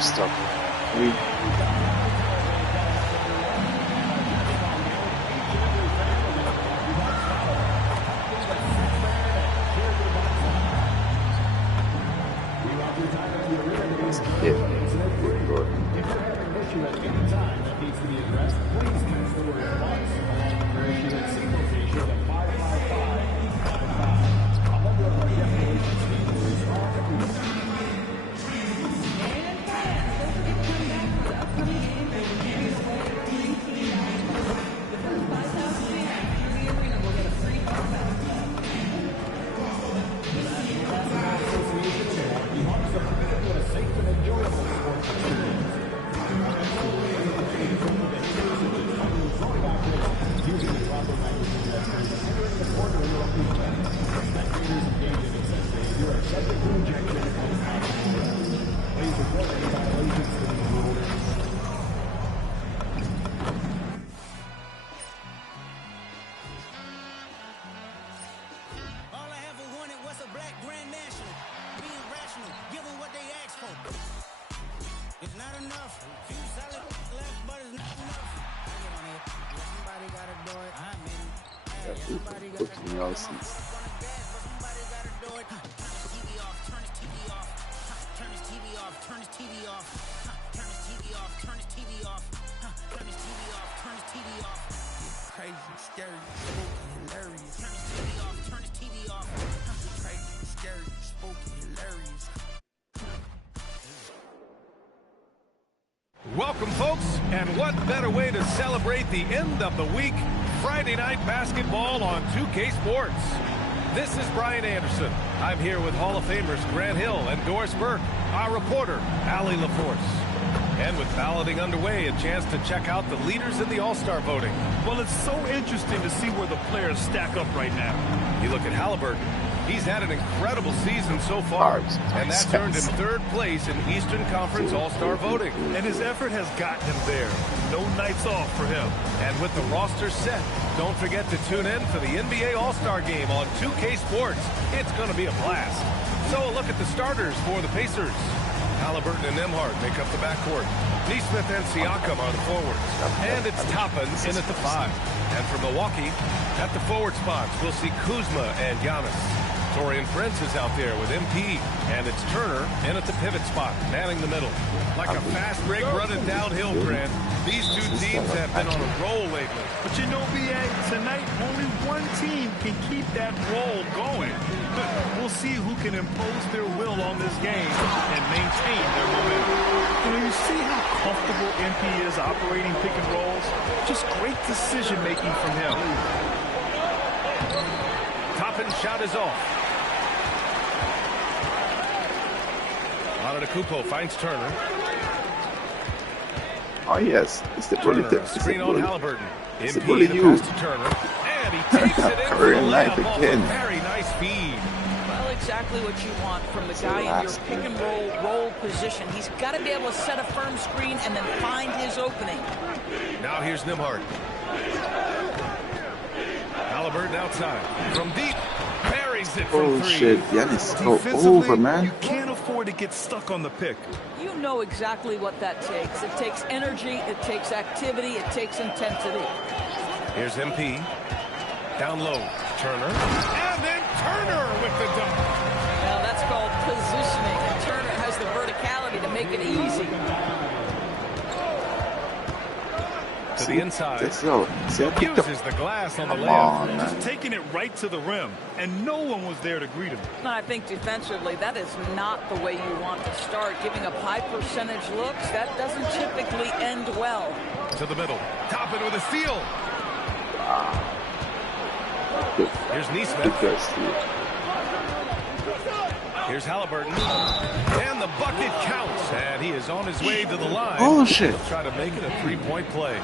stuff. Welcome, folks, and what better way to celebrate the end of the week? Friday night basketball on 2K Sports. This is Brian Anderson. I'm here with Hall of Famers Grant Hill and Doris Burke, our reporter, Allie LaForce. And with balloting underway, a chance to check out the leaders in the All-Star voting. Well, it's so interesting to see where the players stack up right now. You look at Halliburton. He's had an incredible season so far, and that's earned him third place in Eastern Conference All-Star voting. And his effort has gotten him there. No nights off for him. And with the roster set, don't forget to tune in for the NBA All-Star Game on 2K Sports. It's going to be a blast. So a look at the starters for the Pacers. Halliburton and Nembhard make up the backcourt. Nesmith and Siakam are the forwards. And it's Toppin in at the 5. And for Milwaukee, at the forward spots, we'll see Kuzma and Giannis. Torian Prince is out there with MP, and it's Turner in at the pivot spot, manning the middle. Like a fast break running downhill, Grant. These two teams have been on a roll lately. But you know, B.A., tonight only one team can keep that roll going. We'll see who can impose their will on this game and maintain their momentum. You know, you see how comfortable MP is operating pick and rolls? Just great decision-making from him. Toppin's shot is off. Antetokounmpo finds Turner. Oh yes, it's the bully. Screen on Halliburton. It's the bully you. To Turner, and he takes it in for the layup off a very nice feed. Well, exactly what you want from the guy in your pick and roll position. He's got to be able to set a firm screen and then find his opening. Now here's Nembhard. Halliburton outside from deep. Buries it from three. Shit, Giannis, go over, man. You can't afford to get stuck on the pick. You know exactly what that takes. It takes energy, it takes activity, it takes intensity. Here's MP. Down low, Turner. And then Turner with the dunk. Now that's called positioning, and Turner has the verticality to make it easy. To the inside. Let's go. Uses the glass on the layup. Just taking it right to the rim, and no one was there to greet him. I think defensively, that is not the way you want to start. Giving up high percentage looks, that doesn't typically end well. To the middle. Toppin with a steal. Here's Nesmith. Here's Halliburton. And the bucket counts. And he is on his way to the line. Oh, shit. He'll try to make it a three-point play.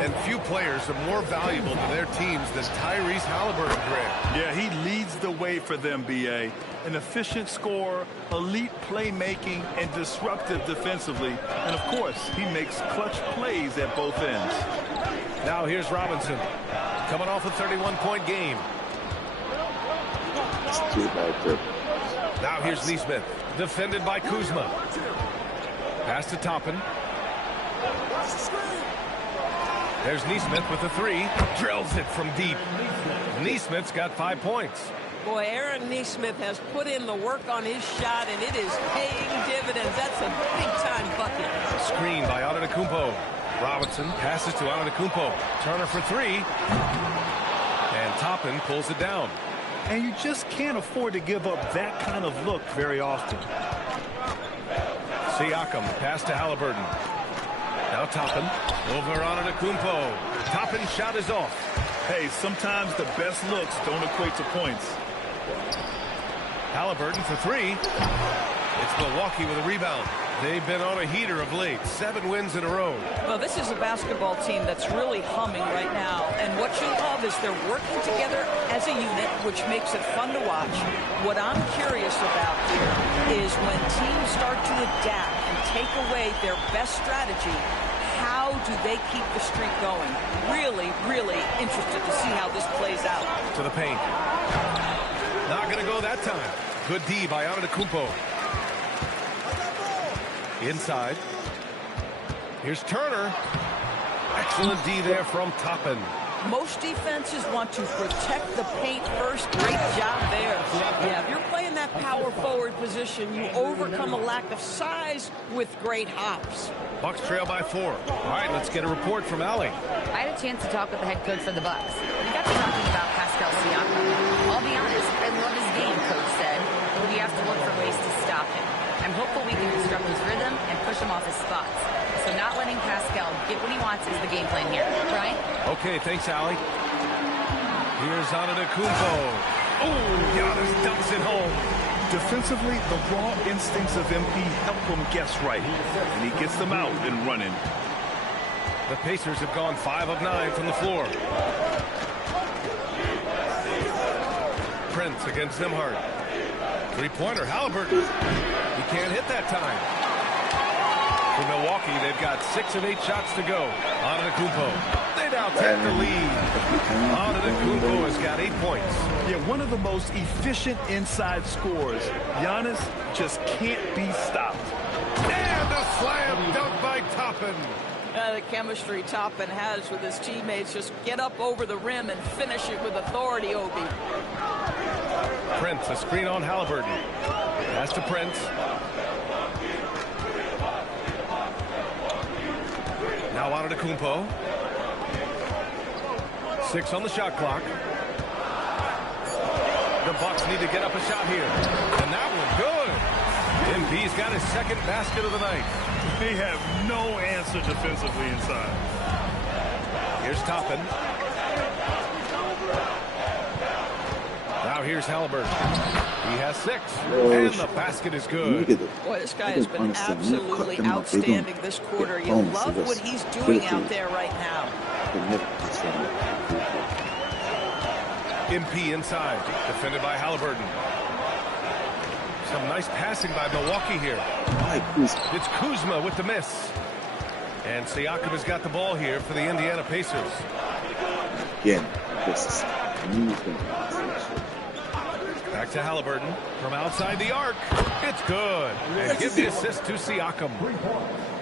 And few players are more valuable to their teams than Tyrese Halliburton, Grant. Yeah, he leads the way for them, B.A. An efficient scorer, elite playmaking, and disruptive defensively. And, of course, he makes clutch plays at both ends. Now here's Robinson. Coming off a 31-point game. It's too bad, now here's Nesmith. Defended by Kuzma. Pass to Toppin. There's Neesmith with the three. Drills it from deep. Neesmith's got 5 points. Boy, Aaron Neesmith has put in the work on his shot, and it is paying dividends. That's a big-time bucket. Screen by Antetokounmpo. Robinson passes to Antetokounmpo. Turner for three. And Toppin pulls it down. And you just can't afford to give up that kind of look very often. Siakam, pass to Halliburton. Now Toppin, over Antetokounmpo. Toppin's shot is off. Hey, sometimes the best looks don't equate to points. Halliburton for three. It's Milwaukee with a rebound. They've been on a heater of late. 7 wins in a row. Well, this is a basketball team that's really humming right now. And what you love is they're working together as a unit, which makes it fun to watch. What I'm curious about here is when teams start to adapt and take away their best strategy, how do they keep the streak going? Really, really interested to see how this plays out. To the paint. Not going to go that time. Good D by Antetokounmpo. Inside. Here's Turner. Excellent D there from Toppin. Most defenses want to protect the paint first. Great job there. Yeah, if you're playing that power forward position, you overcome a lack of size with great hops. Bucks trail by 4. All right, let's get a report from Allie. I had a chance to talk with the head coach for the Bucks. We got to talking about Pascal Siakam. I'll be honest, I love his game, coach said, but we have to look for ways to stop him. I'm hopeful we can disrupt his rhythm and push him off his spots. So not letting Pascal get what he wants is the game plan here. Brian? Okay, thanks, Allie. Here's Antetokounmpo. Oh, Giannis dumps it home. Defensively, the raw instincts of MP help him guess right, and he gets them out and running. The Pacers have gone 5 of 9 from the floor. Prince against Nembhard. Three-pointer, Halliburton. He can't hit that time. For Milwaukee, they've got 6 of 8 shots to go. Antetokounmpo. They now take the lead. Antetokounmpo has got 8 points. Yeah, one of the most efficient inside scorers. Giannis just can't be stopped. And a slam dunk by Toppin. The chemistry Toppin has with his teammates. Just get up over the rim and finish it with authority, Obi. Prince, a screen on Halliburton. Pass to Prince. Now Antetokounmpo. 6 on the shot clock. The Bucks need to get up a shot here. And that one, good. MP's got his second basket of the night. They have no answer defensively inside. Here's Toppin. Now here's Halliburton. He has 6. And the basket is good. Boy, this guy has been absolutely outstanding this quarter. You love what he's doing out there right now. MP inside. Defended by Halliburton. Some nice passing by Milwaukee here. It's Kuzma with the miss. And Siakam has got the ball here for the Indiana Pacers. Again, this is back to Halliburton from outside the arc. It's good. And give the assist to Siakam.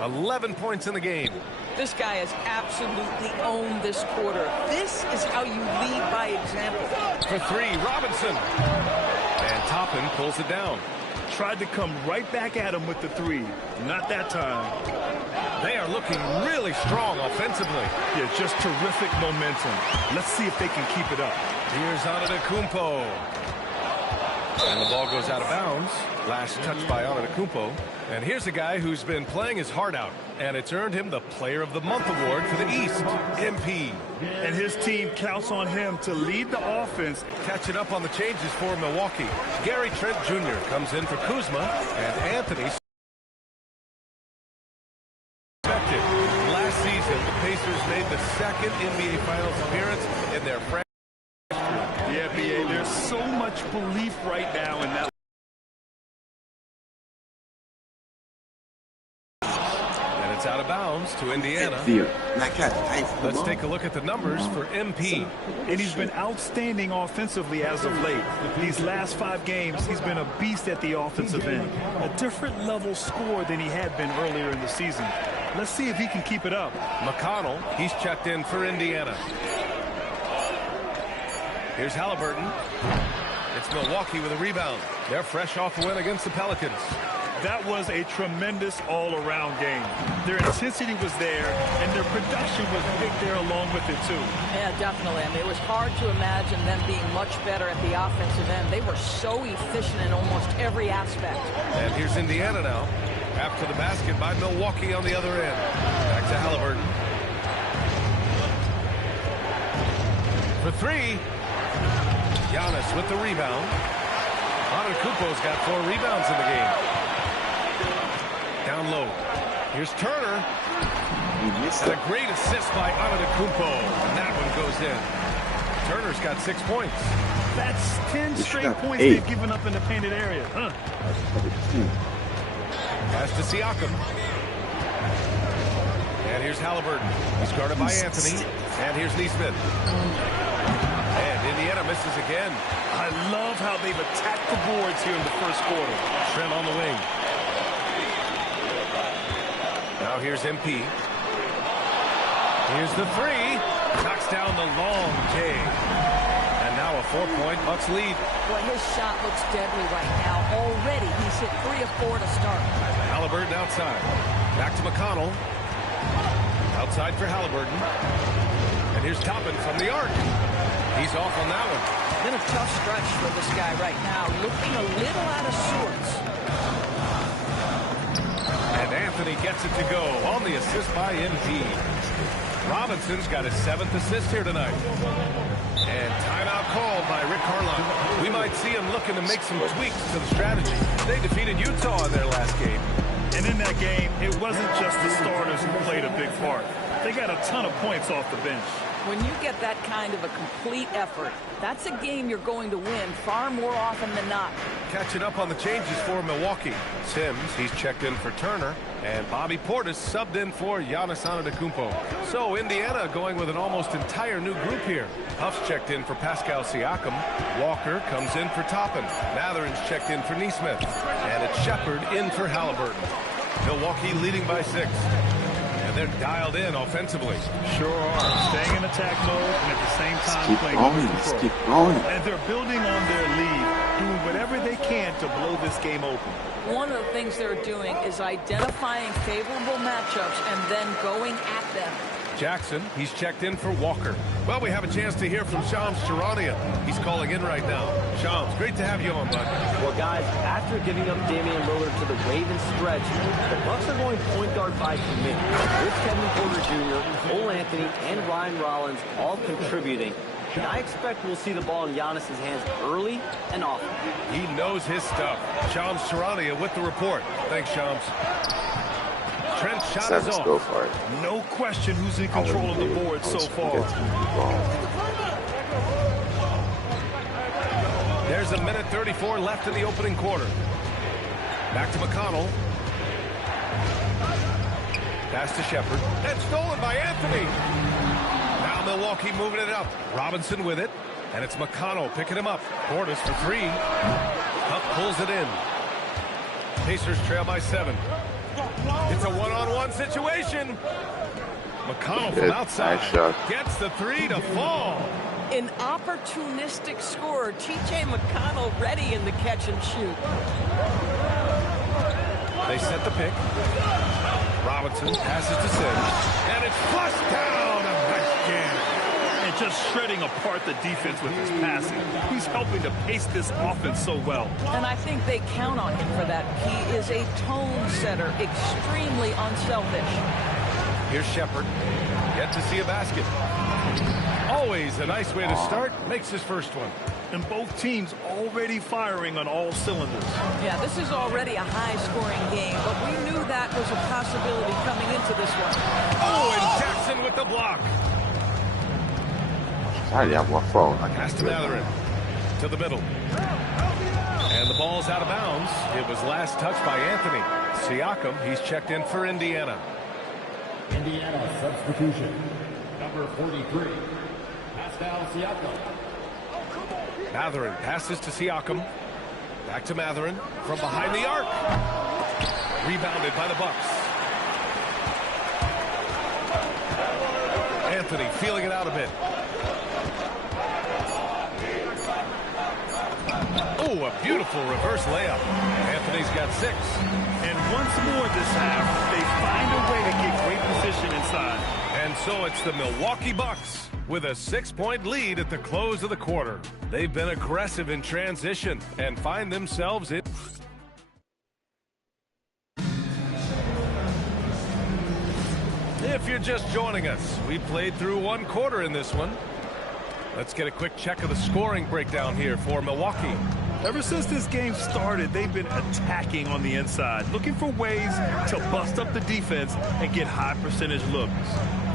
11 points in the game. This guy has absolutely owned this quarter. This is how you lead by example. For 3, Robinson. And Toppin pulls it down. Tried to come right back at him with the 3. Not that time. They are looking really strong offensively. Yeah, just terrific momentum. Let's see if they can keep it up. Here's Antetokounmpo. And the ball goes out of bounds. Last touch by Antetokounmpo. And here's a guy who's been playing his heart out. And it's earned him the Player of the Month award for the East, MP. And his team counts on him to lead the offense. Catching up on the changes for Milwaukee. Gary Trent Jr. comes in for Kuzma. And Anthony. Last season, the Pacers made the second NBA Finals appearance in their franchise. Yeah, BA, there's so much belief right now in that. out of bounds to Indiana. Let's take a look at the numbers for MP. And he's been outstanding offensively as of late. These last 5 games, he's been a beast at the offensive end. A different level score than he had been earlier in the season. Let's see if he can keep it up. McConnell, he's checked in for Indiana. Here's Halliburton. It's Milwaukee with a rebound. They're fresh off a win against the Pelicans. That was a tremendous all-around game. Their intensity was there, and their production was big there along with it, too. Yeah, definitely. I mean, it was hard to imagine them being much better at the offensive end. They were so efficient in almost every aspect. And here's Indiana now. After the basket by Milwaukee on the other end. Back to Halliburton. For 3. Giannis with the rebound. Antetokounmpo's got 4 rebounds in the game. Down low. Here's Turner. And a great assist by Antetokounmpo. And that one goes in. Turner's got 6 points. That's 10 straight points they've given up in the painted area. Pass to Siakam. And here's Halliburton. He's guarded by Anthony. And here's Neesmith. And Indiana misses again. I love how they've attacked the boards here in the first quarter. Trent on the wing. Now here's MP. Here's the 3. Knocks down the long J. And now a 4-point Bucks lead. Boy, his shot looks deadly right now. Already he's hit 3 of 4 to start. Halliburton outside. Back to McConnell. Outside for Halliburton. And here's Toppin from the arc. He's off on that one. Been a tough stretch for this guy right now. Looking a little out of sorts. And Anthony gets it to go on the assist by MP. Robinson's got his 7th assist here tonight. And timeout called by Rick Carlisle. We might see him looking to make some tweaks to the strategy. They defeated Utah in their last game. And in that game, it wasn't just the starters who played a big part. They got a ton of points off the bench. When you get that kind of a complete effort, that's a game you're going to win far more often than not. Catching up on the changes for Milwaukee. Sims, he's checked in for Turner. And Bobby Portis subbed in for Giannis Antetokounmpo. So Indiana going with an almost entire new group here. Huff's checked in for Pascal Siakam. Walker comes in for Toppin. Matherin's checked in for Neesmith. And it's Shepard in for Halliburton. Milwaukee leading by 6. And they're dialed in offensively. Sure are. Staying in attack mode and at the same time playing under control. Keep going. And they're building on their lead, doing whatever they can to blow this game open. One of the things they're doing is identifying favorable matchups and then going at them. Jackson, he's checked in for Walker. Well, we have a chance to hear from Shams Charania. He's calling in right now. Shams, great to have you on, bud. Well, guys, after giving up Damian Lillard to the Ravens stretch, the Bucks are going point guard by committee. With Kevin Porter Jr., Cole Anthony, and Ryan Rollins all contributing. And I expect we'll see the ball in Giannis' hands early and often. He knows his stuff. Shams Charania with the report. Thanks, Shams. Trent shot is off. Go for it. No question who's in control of the board so far. There's a minute 34 left in the opening quarter. Back to McConnell. Pass to Shepard. And stolen by Anthony. Now Milwaukee moving it up. Robinson with it. And it's McConnell picking him up. Portis for 3. Huff pulls it in. Pacers trail by 7. It's a one-on-one situation. McConnell from outside gets the 3 to fall. An opportunistic scorer. T.J. McConnell ready in the catch and shoot. They set the pick. Robinson passes to Sims. And it's flushed down. A nice jam. And just shredding apart the defense with his passing. He's helping to pace this offense so well. And I think they count on him for that. He is a tone setter, extremely unselfish. Here's Shepard. Yet to see a basket. Always a nice way to start. Makes his first one. And both teams already firing on all cylinders. Yeah, this is already a high-scoring game, but we knew that was a possibility coming into this one. Oh, and Jackson with the block. Pass to Matherin. To the middle. And the ball's out of bounds. It was last touched by Anthony. Siakam, he's checked in for Indiana. Indiana substitution. Number 43, Pascal Siakam. Mathurin passes to Siakam. Back to Mathurin from behind the arc. Rebounded by the Bucks. Anthony feeling it out a bit. Oh, a beautiful reverse layup. Anthony's got 6. And once more this half, they find a way to get great position inside. And so it's the Milwaukee Bucks with a 6-point lead at the close of the quarter. They've been aggressive in transition and find themselves in. If you're just joining us, we played through 1 quarter in this one. Let's get a quick check of the scoring breakdown here for Milwaukee. Ever since this game started, they've been attacking on the inside, looking for ways to bust up the defense and get high percentage looks.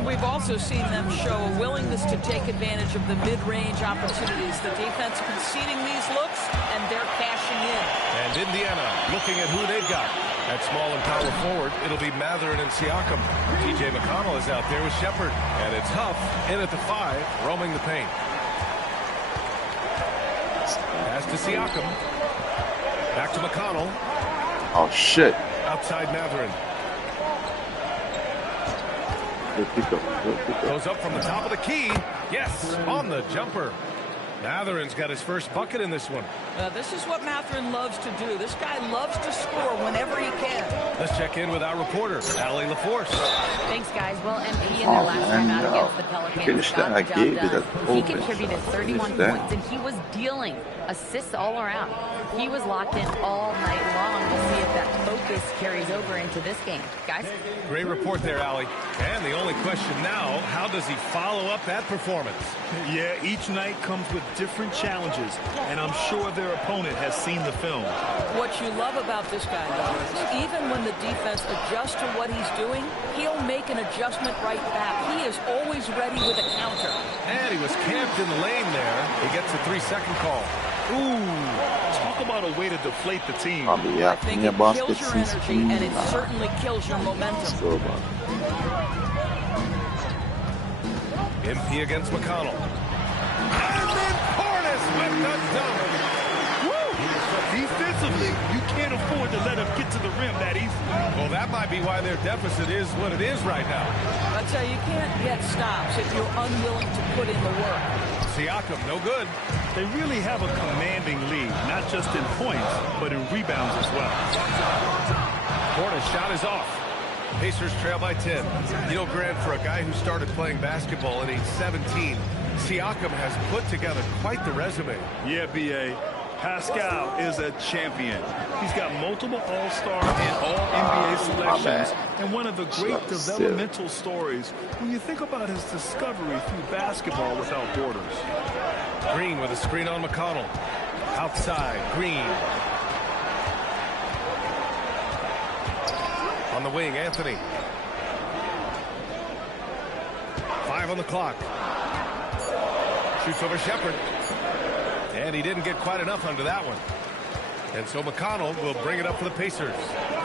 We've also seen them show a willingness to take advantage of the mid-range opportunities. The defense conceding these looks, and they're cashing in. And Indiana looking at who they've got. At small and power forward, it'll be Mathurin and Siakam. TJ McConnell is out there with Shepard. And it's Huff in at the 5, roaming the paint. Pass to Siakam. Back to McConnell. Oh, shit. Outside Mathurin. Good pick up. Goes up from the top of the key. Yes, on the jumper. Mathurin's got his first bucket in this one. This is what Mathurin loves to do. This guy loves to score whenever he can. Let's check in with our reporter, Allie LaForce. Thanks, guys. Well, MP in their last time out against the Pelicans got the job done. He contributed 31 points, and he was dealing assists all around. He was locked in all night long. We'll see if that focus carries over into this game. Guys? Great report there, Allie. And the only question now, how does he follow up that performance? Yeah, each night comes with different challenges, and I'm sure their opponent has seen the film. What you love about this guy, though, is even when the defense adjusts to what he's doing, he'll make an adjustment right back. He is always ready with a counter. And he was camped in the lane there. He gets a 3-second call. Ooh, talk about a way to deflate the team. I think it kills your energy, and it certainly kills your momentum. MP against McConnell. And then Portis with the dunk. Woo! Defensively, you can't afford to let him get to the rim that easily. Well, that might be why their deficit is what it is right now. I tell you, you can't get stops if you're unwilling to put in the work. Siakam, no good. They really have a commanding lead, not just in points, but in rebounds as well. Portis' shot is off. Pacers trail by 10. You know, Grant, for a guy who started playing basketball at age 17, Siakam has put together quite the resume. Yeah, B.A. Pascal is a champion. He's got multiple All-Star and All-NBA selections, and one of the great developmental stories when you think about his discovery through basketball without borders. Green with a screen on McConnell. Outside, Green. On the wing, Anthony. 5 on the clock. Shoots over Shepard. And he didn't get quite enough under that one. And so McConnell will bring it up for the Pacers.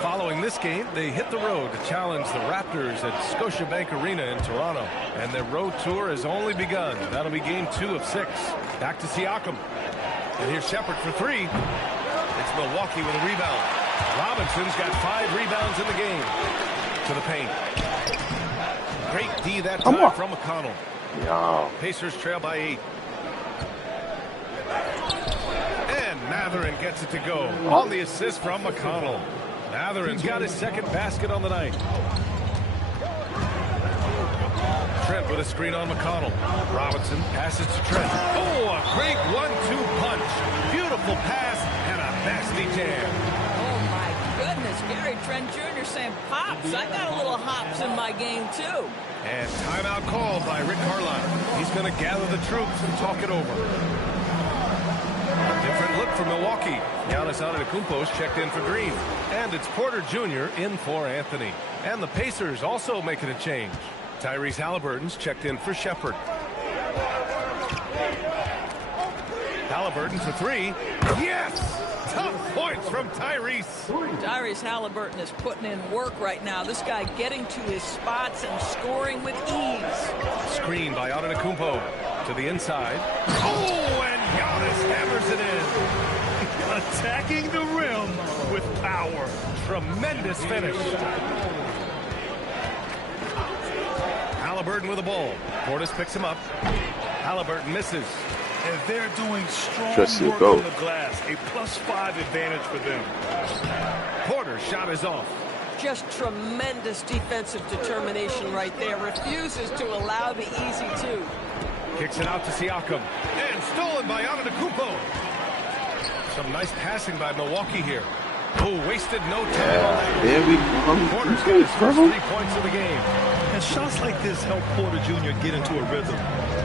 Following this game, they hit the road to challenge the Raptors at Scotiabank Arena in Toronto. And their road tour has only begun. That'll be game 2 of 6. Back to Siakam. And here's Shepard for 3. It's Milwaukee with a rebound. Robinson's got 5 rebounds in the game. To the paint. Great D that time from McConnell. Yeah. Pacers trail by 8. And Mathurin gets it to go on the assist from McConnell. Mathurin's got his second basket on the night. Trent with a screen on McConnell. Robinson passes to Trent. Oh, a great 1-2 punch. Beautiful pass and a nasty jam. Oh, my goodness. Gary Trent Jr. saying, Pops, I got a little hops in my game, too. And timeout called by Rick Carlisle. He's going to gather the troops and talk it over. A different look for Milwaukee. Giannis Antetokounmpo's checked in for Green. And it's Porter Jr. in for Anthony. And the Pacers also making a change. Tyrese Halliburton's checked in for Shepard. Halliburton for three. Yes! Tough points from Tyrese. Tyrese Halliburton is putting in work right now. This guy getting to his spots and scoring with ease. Screen by Antetokounmpo to the inside. Oh, and Giannis hammers it in. Attacking the rim with power. Tremendous finish. Halliburton with the ball. Portis picks him up. Halliburton misses. And they're doing strong Just work go. on the glass. A +5 advantage for them. Porter's shot is off. Just tremendous defensive determination right there. Refuses to allow the easy two. Kicks it out to Siakam. And stolen by Antetokounmpo. Some nice passing by Milwaukee here. Oh, wasted no time on that. There we go. Porter's got his first 3 points of the game. And shots like this help Porter Jr. get into a rhythm.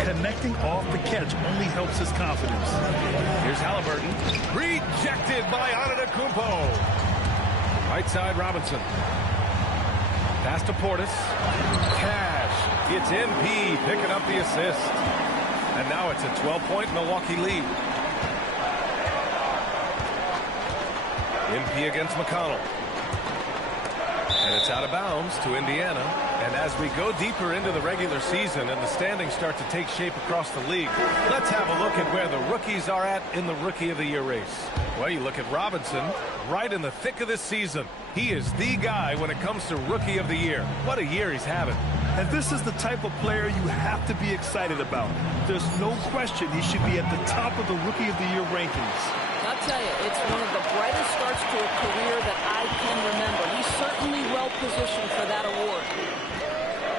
Connecting off the catch only helps his confidence. Here's Halliburton. Rejected by Antetokounmpo. Right side, Robinson. Pass to Portis. Cash. It's MP picking up the assist. And now it's a 12-point Milwaukee lead. MP against McConnell. And it's out of bounds to Indiana. And as we go deeper into the regular season and the standings start to take shape across the league, let's have a look at where the rookies are at in the Rookie of the Year race. Well, you look at Robinson, right in the thick of this season. He is the guy when it comes to Rookie of the Year. What a year he's having. And this is the type of player you have to be excited about. There's no question he should be at the top of the Rookie of the Year rankings. I'll tell you, it's one of the brightest starts to a career that I can remember. He's certainly well positioned for that award.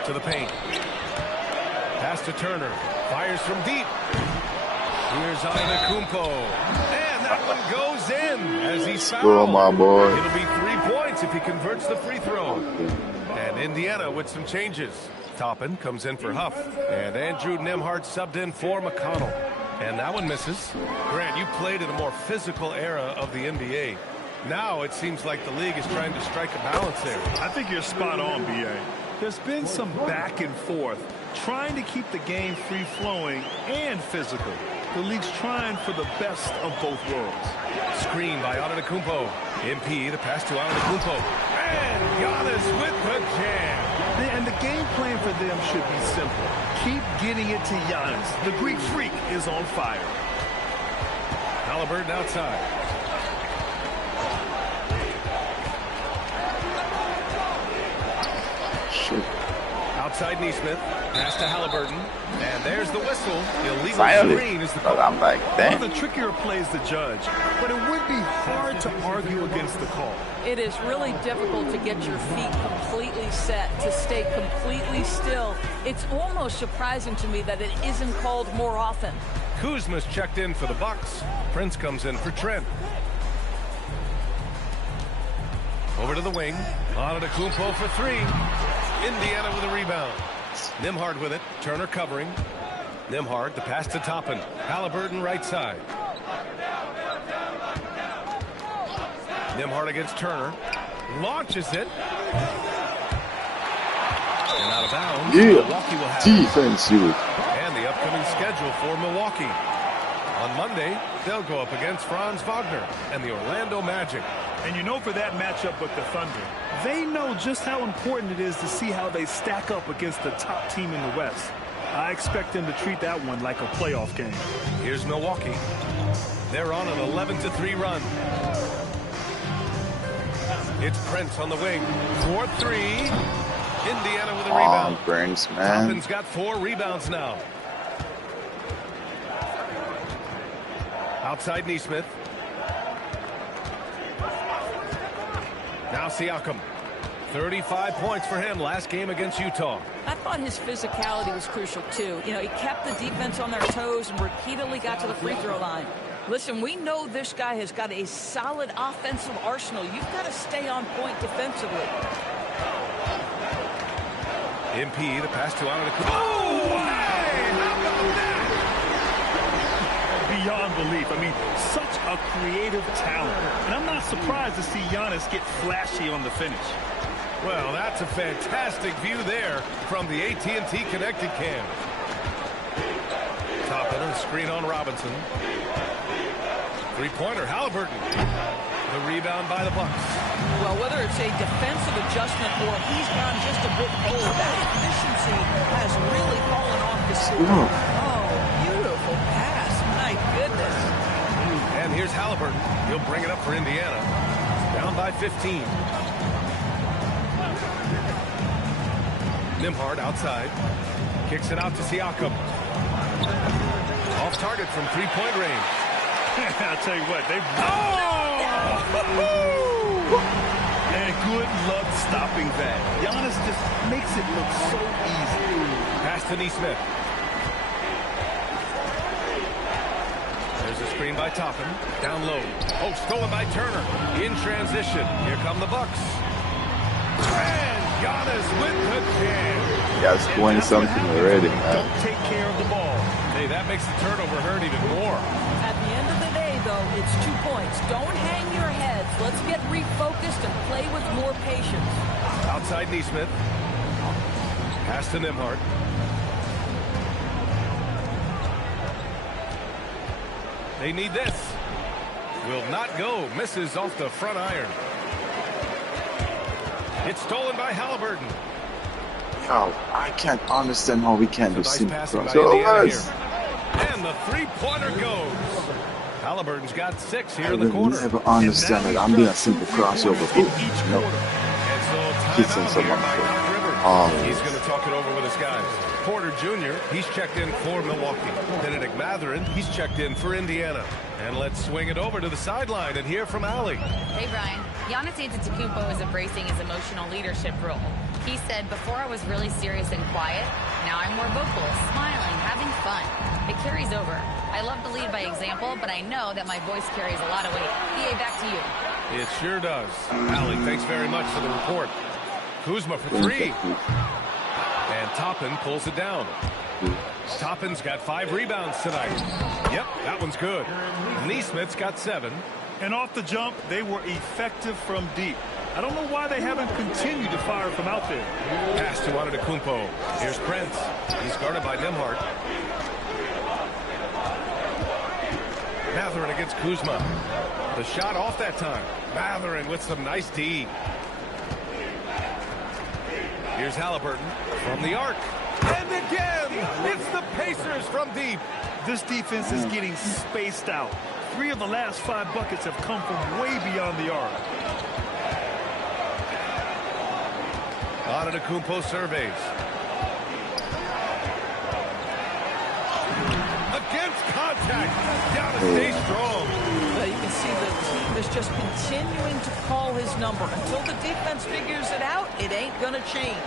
To the paint. Pass to Turner. Fires from deep. Here's Antetokounmpo. And that one goes in as he's fouled. Go, my boy. It'll be 3 points if he converts the free throw. And Indiana with some changes. Toppin comes in for Huff. And Andrew Nembhard subbed in for McConnell. And that one misses. Grant, you played in a more physical era of the NBA. Now it seems like the league is trying to strike a balance there. I think you're spot on, B.A. There's been some back and forth, trying to keep the game free-flowing and physical. The league's trying for the best of both worlds. Screen by Antetokounmpo. MP, the pass to Antetokounmpo. And Giannis with the jam. And the game plan for them should be simple. Keep getting it to Giannis. The Greek freak is on fire. Halliburton outside. Shoot. Outside Neesmith. Pass to Halliburton. And there's the whistle. Illegal Finally. screen is the But I'm like, One damn. of the trickier plays to judge, but it would be hard to argue against the call. It is really difficult to get your feet completely set, to stay completely still. It's almost surprising to me that it isn't called more often. Kuzma's checked in for the Bucks. Prince comes in for Trent. Over to the wing. Antetokounmpo for 3. Indiana with a rebound. Nembhard with it. Turner covering. Nembhard, the pass to Toppin. Halliburton right side. Nembhard against Turner. Launches it. And out of bounds. Yeah. Milwaukee will have it. Defense, you. And the upcoming schedule for Milwaukee. On Monday, they'll go up against Franz Wagner and the Orlando Magic. And you know, for that matchup with the Thunder, they know just how important it is to see how they stack up against the top team in the West. I expect them to treat that one like a playoff game. Here's Milwaukee. They're on an 11-3 run. It's Prince on the wing. 4-3. Indiana with a rebound. Prince, man. Toppin's got 4 rebounds now. Outside Neesmith. Now Siakam. 35 points for him last game against Utah. I thought his physicality was crucial, too. You know, he kept the defense on their toes and repeatedly got to the free throw line. Listen, we know this guy has got a solid offensive arsenal. You've got to stay on point defensively. MP, the pass to Antetokounmpo. Oh, hey, how about that? Beyond belief. I mean, such a creative talent. And I'm not surprised to see Giannis get flashy on the finish. Well, that's a fantastic view there from the AT&T Connected Cam. Top of the screen on Robinson. Three-pointer, Halliburton. The rebound by the Bucks. Well, whether it's a defensive adjustment or he's gone just a bit old, that efficiency has really fallen off the score. Oh, beautiful pass. My goodness. And here's Halliburton. He'll bring it up for Indiana. Down by 15. Nembhard outside. Kicks it out to Siakam. Off target from three-point range. I'll tell you what, they've... And good luck stopping that. Giannis just makes it look so easy. Pass to Nesmith. There's a screen by Toppin. Down low. Oh, stolen by Turner. In transition. Here come the Bucks. And Giannis with the jam. Yeah, it's 20-something already, man. Don't take care of the ball. Hey, that makes the turnover hurt even more. At the end of the day, though, it's 2 points. Don't hang your heads. Let's get refocused and play with more patience. Outside Nesmith. Pass to Nembhard. They need this. Will not go. Misses off the front iron. It's stolen by Halliburton. Yo, I can't understand how we can't do Nice simple passing by cross. Indiana Yes. here. And the three-pointer goes. Halliburton's got 6 here I in the will quarter. never understand it. I'm doing a simple crossover. In Boom. each No. quarter. And so Hits him timeout so here much. by Doc Rivers. Oh. He's going to talk it over with his guys. Porter Jr., he's checked in for Milwaukee. Benedict Mathurin, he's checked in for Indiana. And let's swing it over to the sideline and hear from Allie. Hey, Brian. Giannis Antetokounmpo is embracing his emotional leadership role. He said, before I was really serious and quiet, now I'm more vocal, smiling, having fun. It carries over. I love to lead by example, but I know that my voice carries a lot of weight. BA, back to you. It sure does. Allie, thanks very much for the report. Kuzma for 3. And Toppin pulls it down. Toppin's got 5 rebounds tonight. Yep, that one's good. Nesmith's got 7. And off the jump, they were effective from deep. I don't know why they haven't continued to fire from out there. Pass to Antetokounmpo. Here's Prince. He's guarded by Nembhard. Mathurin against Kuzma. The shot off that time. Mathurin with some nice D. Here's Halliburton from the arc. And again, it's the Pacers from deep. This defense is getting spaced out. 3 of the last 5 buckets have come from way beyond the arc. Antetokounmpo surveys. Against contact. Down to stay strong. You can see the team is just continuing to call his number. Until the defense figures it out, it ain't going to change.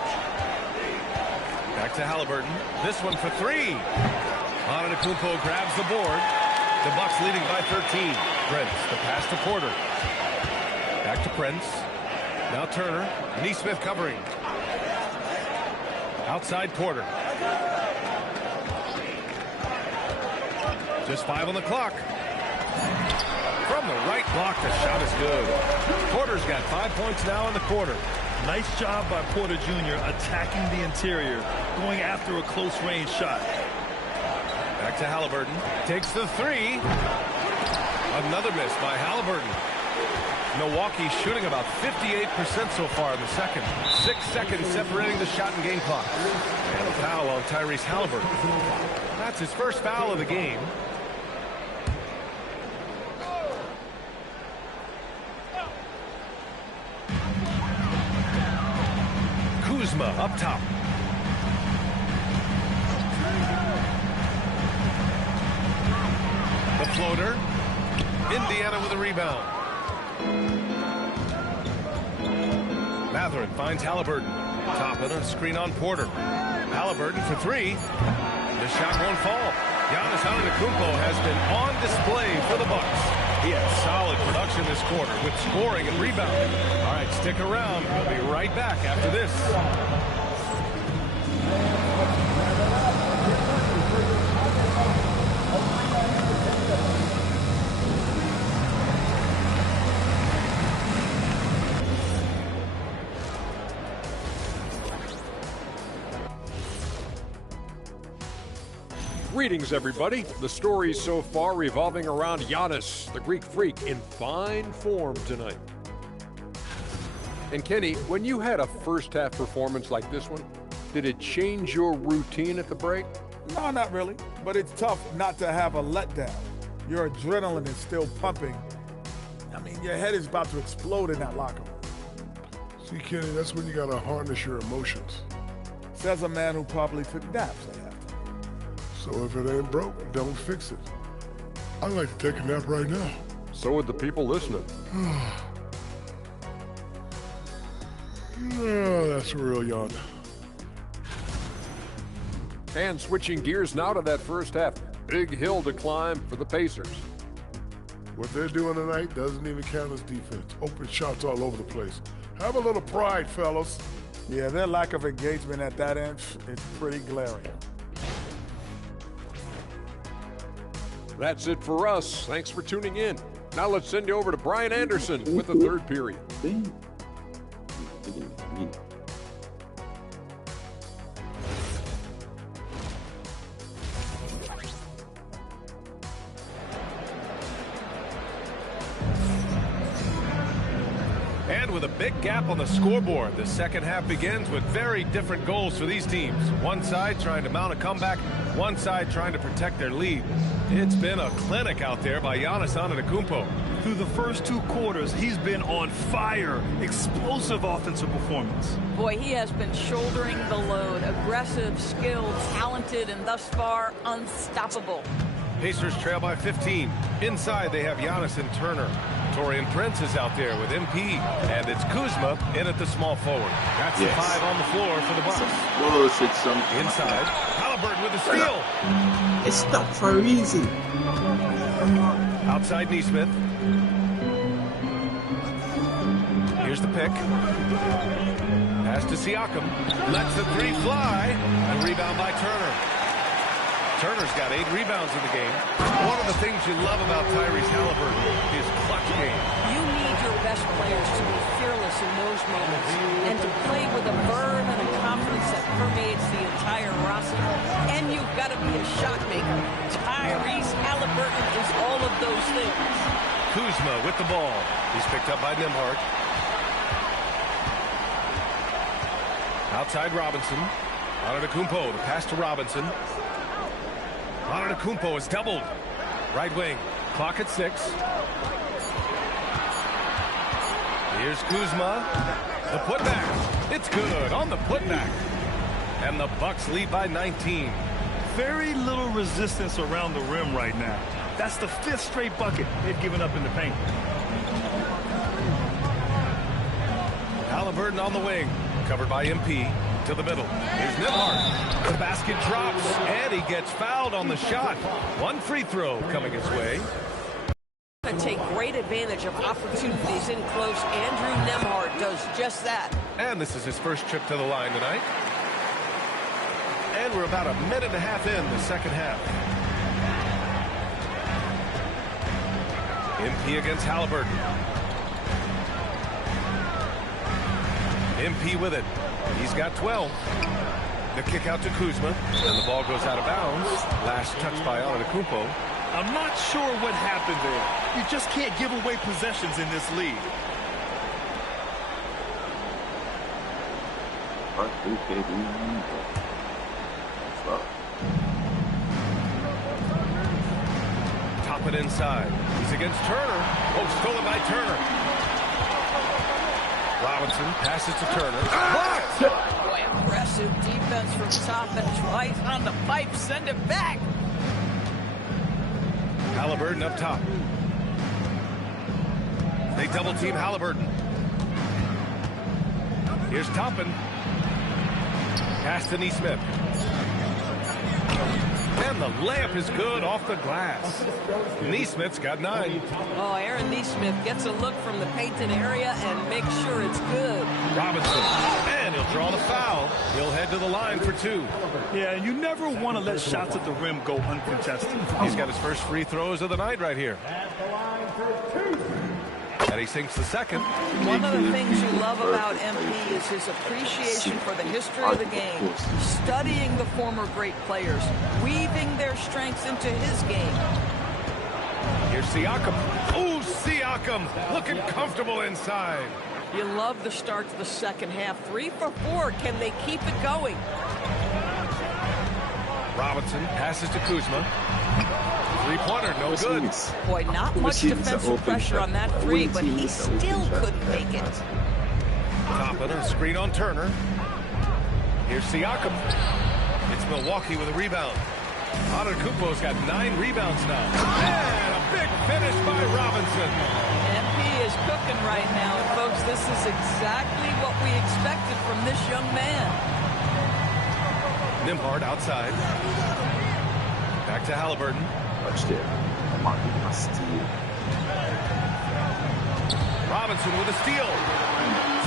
Back to Halliburton. This one for 3. Antetokounmpo grabs the board. The Bucks leading by 13. Prince, the pass to Porter. Back to Prince. Now Turner. Nesmith covering. Outside Porter. Just 5 on the clock. From the right block, the shot is good. Porter's got 5 points now in the quarter. Nice job by Porter Jr. attacking the interior, going after a close-range shot. Back to Halliburton. Takes the 3. Another miss by Halliburton. Milwaukee shooting about 58% so far in the second. 6 seconds separating the shot and game clock. And a foul on Tyrese Halliburton. That's his first foul of the game. Kuzma up top. The floater. Indiana with a rebound. Mathurin finds Halliburton. Top of the screen on Porter. Halliburton for 3. The shot won't fall. Giannis Antetokounmpo has been on display for the Bucks. He had solid production this quarter with scoring and rebounding. All right, stick around. We'll be right back after this. Greetings, everybody. The story so far revolving around Giannis, the Greek freak, in fine form tonight. And Kenny, when you had a first-half performance like this one, did it change your routine at the break? No, not really. But it's tough not to have a letdown. Your adrenaline is still pumping. I mean, your head is about to explode in that locker room. See, Kenny, that's when you gotta harness your emotions. Says a man who probably took naps at halftime. So if it ain't broke, don't fix it. I'd like to take a nap right now. So would the people listening. Oh, that's a real yawn. And switching gears now to that first half. Big hill to climb for the Pacers. What they're doing tonight doesn't even count as defense. Open shots all over the place. Have a little pride, fellas. Yeah, their lack of engagement at that end is pretty glaring. That's it for us. Thanks for tuning in. Now let's send you over to Brian Anderson with the third period. And with a big gap on the scoreboard, the second half begins with very different goals for these teams. One side trying to mount a comeback, one side trying to protect their lead. It's been a clinic out there by Giannis Antetokounmpo. Through the first 2 quarters, he's been on fire. Explosive offensive performance. Boy, he has been shouldering the load. Aggressive, skilled, talented, and thus far unstoppable. Pacers trail by 15. Inside, they have Giannis and Turner. Taurean Prince is out there with MP, and it's Kuzma in at the small forward. That's the 5 on the floor for the Bucks. Inside, Halliburton with the steal. It's stopped for a reason. Outside Neesmith. Here's the pick. Pass to Siakam. Lets the 3 fly, and rebound by Turner. Turner's got 8 rebounds in the game. One of the things you love about Tyrese Halliburton is clutch game. You need your best players to be fearless in those moments and to play with a verve and a confidence that permeates the entire roster. And you've got to be a shot maker. Tyrese Halliburton is all of those things. Kuzma with the ball. He's picked up by Nembhard. Outside Robinson. Antetokounmpo, the pass to Robinson. Antetokounmpo is doubled. Right wing. Clock at 6. Here's Kuzma. The putback. It's good on the putback. And the Bucks lead by 19. Very little resistance around the rim right now. That's the 5th straight bucket they've given up in the paint. Halliburton on the wing. Covered by MP. To the middle. Here's Nembhard. The basket drops, and he gets fouled on the shot. 1 free throw coming his way. To take great advantage of opportunities in close. Andrew Nembhard does just that. And this is his first trip to the line tonight. And we're about a minute and a half in the second half. MP against Halliburton. MP with it. He's got 12. The kick out to Kuzma, and the ball goes out of bounds. Last touch by Antetokounmpo. I'm not sure what happened there. You just can't give away possessions in this league. Top it inside. He's against Turner. Oh, stolen by Turner. Robinson passes to Turner. Blocked! Boy, aggressive defense from top edge. Right on the pipe. Send it back. Halliburton up top. They double team Halliburton. Here's Toppin. Pass to Neesmith. And the layup is good off the glass. Neesmith's got 9. Oh, Aaron Neesmith gets a look from the painted area and makes sure it's good. Robinson. And he'll draw the foul. He'll head to the line for 2. Yeah, you never want to let shots at the rim go uncontested. He's got his first free throws of the night right here. And he sinks the second. One of the things you love about MP is his appreciation for the history of the game, studying the former great players, weaving their strengths into his game. Here's Siakam. Ooh, Siakam looking comfortable inside. You love the start to the second half. 3 for 4. Can they keep it going? Robinson passes to Kuzma. Three-pointer, no good. Boy, not much defensive pressure on that three, but he still couldn't make it. Toppin, a screen on Turner. Here's Siakam. It's Milwaukee with a rebound. Antetokounmpo's got 9 rebounds now. And a big finish by Robinson. MP is cooking right now, and folks, this is exactly what we expected from this young man. Nembhard outside. Back to Halliburton. Robinson with a steal.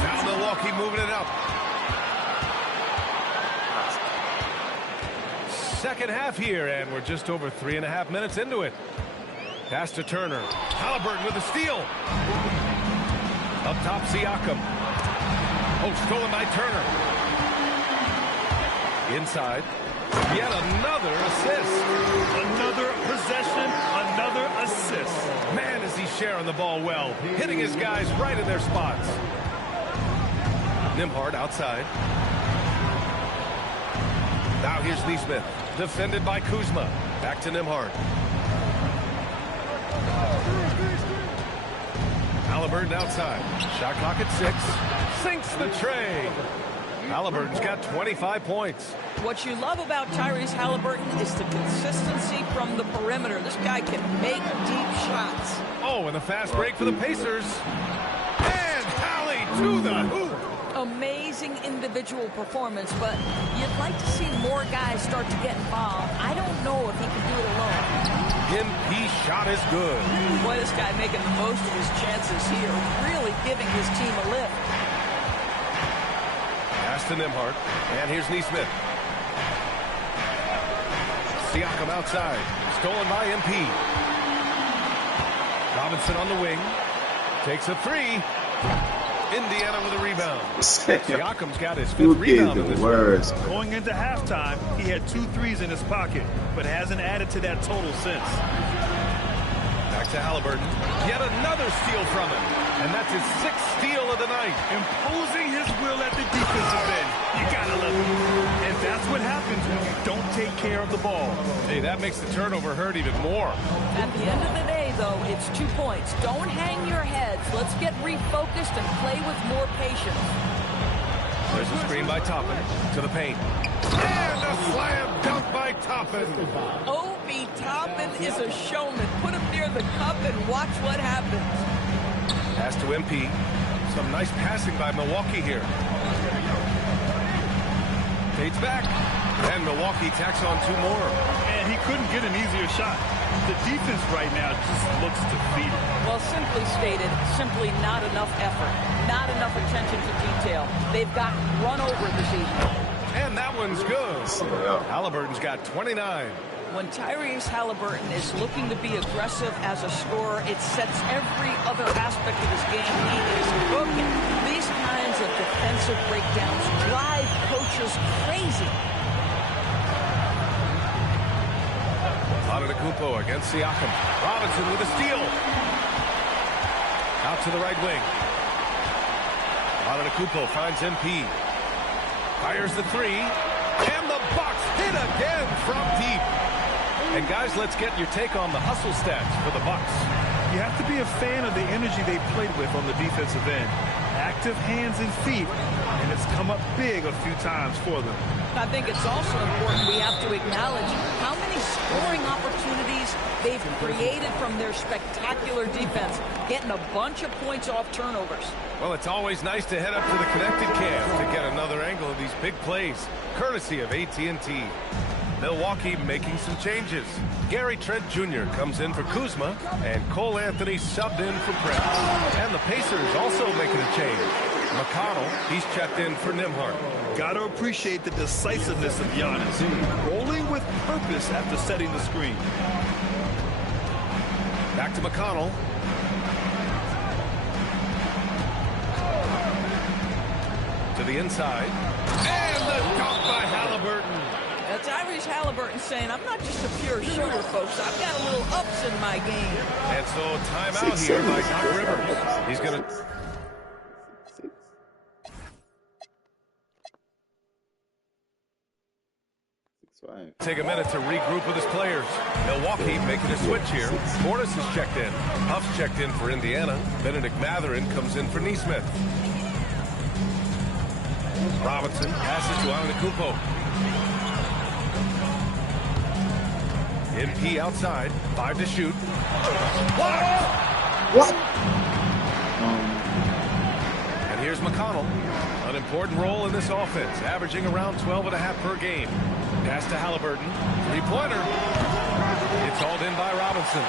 Now Milwaukee moving it up. Second half here, and we're just over 3.5 minutes into it. Pass to Turner. Halliburton with a steal. Up top, Siakam. Oh, stolen by Turner. Inside. Yet another assist. Another possession, another assist. Man, is he sharing the ball well. Hitting his guys right in their spots. Nembhard outside. Now here's Neesmith. Defended by Kuzma. Back to Nembhard. Halliburton outside. Shot clock at 6. Sinks the tray. Halliburton's got 25 points. What you love about Tyrese Halliburton is the consistency from the perimeter. This guy can make deep shots. Oh, and a fast break for the Pacers. And Hallie to the hoop. Amazing individual performance, but you'd like to see more guys start to get involved. I don't know if he can do it alone. MP shot is good. Boy, this guy making the most of his chances here, really giving his team a lift. Pass to Nembhard, and here's Neesmith. Siakam outside, stolen by MP. Robinson on the wing, takes a 3. Indiana with a rebound. Siakam's got his 5th rebound of this one. Going into halftime, he had 2 threes in his pocket, but hasn't added to that total since. Back to Halliburton. Yet another steal from him. And that's his 6th steal of the night. Imposing his will at the defensive end. You gotta love it. And that's what happens when you don't take care of the ball. Hey, that makes the turnover hurt even more. At the end of the day, though, it's 2 points. Don't hang your heads. Let's get refocused and play with more patience. There's a screen by Toppin to the paint. And a slam dunk by Toppin. Obi Toppin is a showman. Put him near the cup and watch what happens. Pass to MP. Some nice passing by Milwaukee here. Fades back. And Milwaukee tacks on 2 more. And he couldn't get an easier shot. The defense right now just looks defeated. Well, simply stated, simply not enough effort. Not enough attention to detail. They've gotten run over this evening. And that one's good. Halliburton's got 29. When Tyrese Halliburton is looking to be aggressive as a scorer, it sets every other aspect of his game. He is cooking. These kinds of defensive breakdowns drive coaches crazy. Antetokounmpo against Siakam. Robinson with a steal. Out to the right wing. Antetokounmpo finds MP. Fires the 3. And the Bucks hit again from deep. And guys, let's get your take on the hustle stats for the Bucks. You have to be a fan of the energy they played with on the defensive end. Active hands and feet, and it's come up big a few times for them. I think it's also important we have to acknowledge how many scoring opportunities they've created from their spectacular defense, getting a bunch of points off turnovers. Well, it's always nice to head up to the connected cam to get another angle of these big plays, courtesy of AT&T. Milwaukee making some changes. Gary Trent Jr. comes in for Kuzma, and Cole Anthony subbed in for Prince. And the Pacers also making a change. McConnell, he's checked in for Nembhard. Got to appreciate the decisiveness of Giannis. Rolling with purpose after setting the screen. Back to McConnell. the inside. And the dunk by Halliburton. Tyrese Halliburton saying, I'm not just a pure shooter, folks. I've got a little ups in my game. And so timeout here by Doc Rivers. He's going to... take a minute to regroup with his players. Milwaukee making a switch here. Portis is checked in. Huff's checked in for Indiana. Benedict Mathurin comes in for Neesmith. Robinson passes to Antetokounmpo. MP outside. 5 to shoot. What? And here's McConnell. An important role in this offense, averaging around 12.5 per game. Pass to Halliburton. Three-pointer. It's hauled in by Robinson.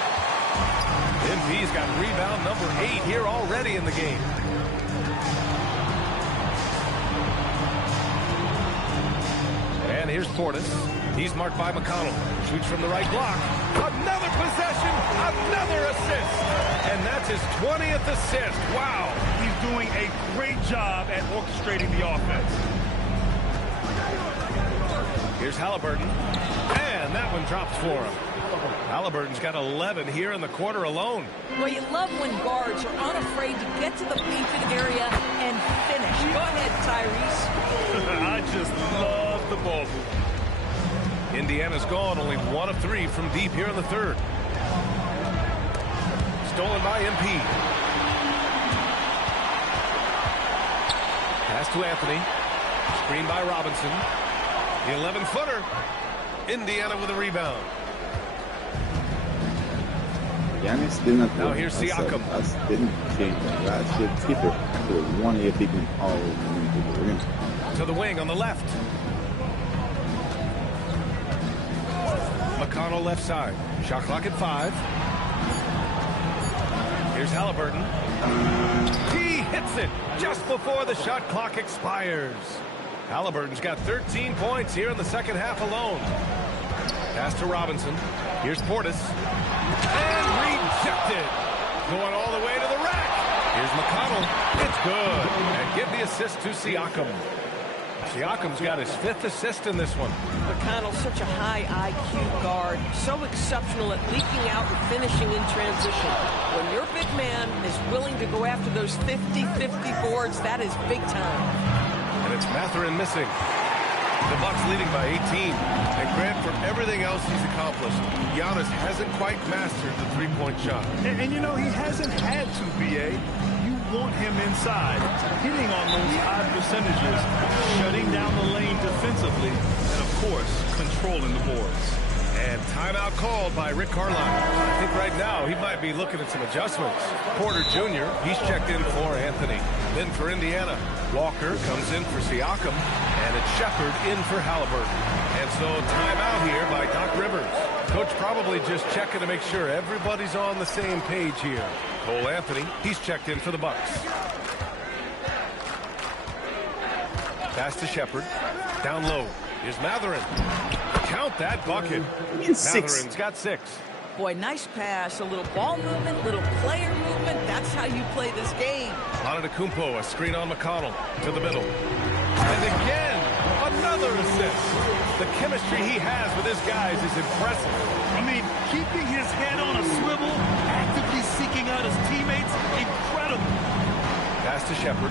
MP's got rebound number 8 here already in the game. And here's Portis. He's marked by McConnell. Shoots from the right block. Another possession. Another assist. And that's his 20th assist. Wow. He's doing a great job at orchestrating the offense. Here's Halliburton. And that one drops for him. Halliburton's got 11 here in the quarter alone. Well, you love when guards are unafraid to get to the painted area and finish. Go ahead, Tyrese. I just love the ball movement. Indiana's gone only 1 of 3 from deep here in the third. Stolen by MP. Pass to Anthony. Screen by Robinson. The 11-footer. Indiana with a rebound. Giannis did not. Now here's Siakam. I didn't change that. I should keep it. I could have won here, beating all the rim. To the wing on the left. McConnell left side. Shot clock at 5. Here's Halliburton. He hits it just before the shot clock expires. Halliburton's got 13 points here in the second half alone. Pass to Robinson. Here's Portis. And rejected. Going all the way to the rack. Here's McConnell. It's good. And give the assist to Siakam. Siakam's got his 5th assist in this one. McConnell's such a high IQ guard. So exceptional at leaking out and finishing in transition. When your big man is willing to go after those 50-50 boards, that is big time. And it's Mathurin missing. The Bucks leading by 18. And Grant, for everything else he's accomplished, Giannis hasn't quite mastered the three-point shot. And you know, he hasn't had to, B.A. You want him inside, hitting on those high percentages, shutting down the lane defensively, and, of course, controlling the boards. And timeout called by Rick Carlisle. I think right now he might be looking at some adjustments. Porter Jr., he's checked in for Anthony. Then for Indiana, Walker comes in for Siakam, and it's Shepard in for Halliburton. And so timeout here by Doc Rivers. Coach probably just checking to make sure everybody's on the same page here. Cole Anthony, he's checked in for the Bucks. Pass to Shepard. Down low. Here's Mathurin. Count that bucket. Matherin's got 6. Boy, nice pass. A little ball movement, little player movement. That's how you play this game. Antetokounmpo, a screen on McConnell to the middle. And again, another assist. The chemistry he has with his guys is impressive. I mean, keeping his head on a swivel, actively seeking out his teammates, incredible. Pass to Shepard.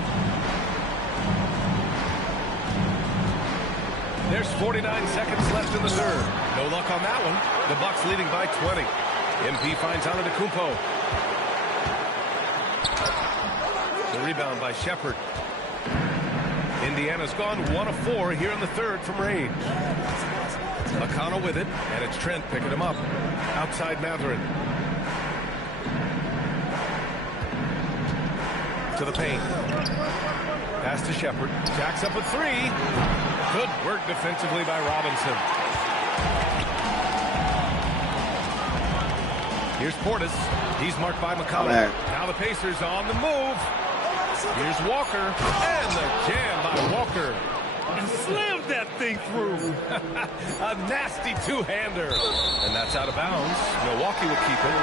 There's 49 seconds left in the third. No luck on that one. The Bucks leading by 20. MP finds Antetokounmpo. The rebound by Shepard. Indiana's gone 1 of 4 here in the third from range. McConnell with it, and it's Trent picking him up. Outside Mathurin. To the paint. Pass to Shepard. Jacks up a 3. Good work defensively by Robinson. Here's Portis. He's marked by McConnell. Now the Pacers on the move. Here's Walker. And the jam by Walker. And slammed that thing through. A nasty two-hander. And that's out of bounds. Milwaukee will keep it.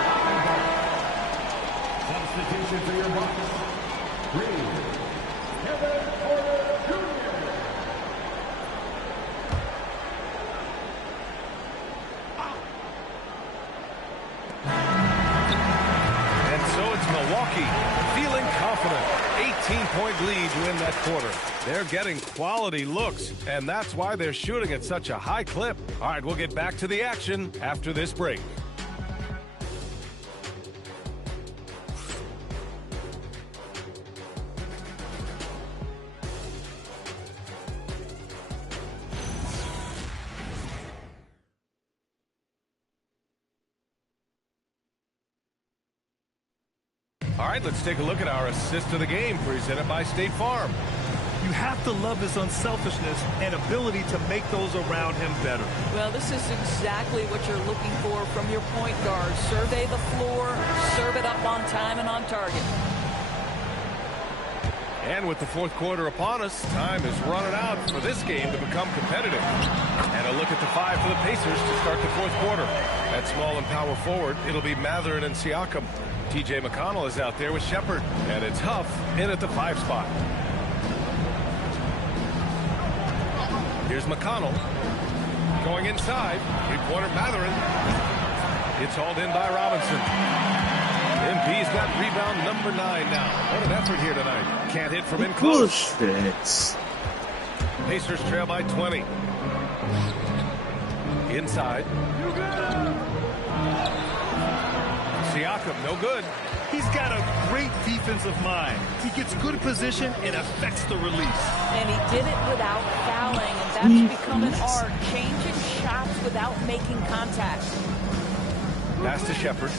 Substitution for your Bucks. Kevin Porter Jr. Milwaukee feeling confident. 18-point lead to win that quarter. They're getting quality looks, and that's why they're shooting at such a high clip. All right, we'll get back to the action after this break. All right, let's take a look at our assist of the game presented by State Farm. You have to love his unselfishness and ability to make those around him better. Well, this is exactly what you're looking for from your point guard. Survey the floor, serve it up on time and on target. And with the fourth quarter upon us, time is running out for this game to become competitive. And a look at the five for the Pacers to start the fourth quarter. At small and power forward, it'll be Mathurin and Siakam. TJ McConnell is out there with Shepard, and it's Huff in at the 5 spot. Here's McConnell going inside. Three-pointer Mathurin. It's hauled in by Robinson. MP's got rebound number 9 now. What an effort here tonight. Can't hit from in close. Pacers trail by 20. Inside. Siakam, no good. He's got a great defensive mind. He gets good position and affects the release. And he did it without fouling, and that's become an art. Changing shots without making contact. Pass to Shepard.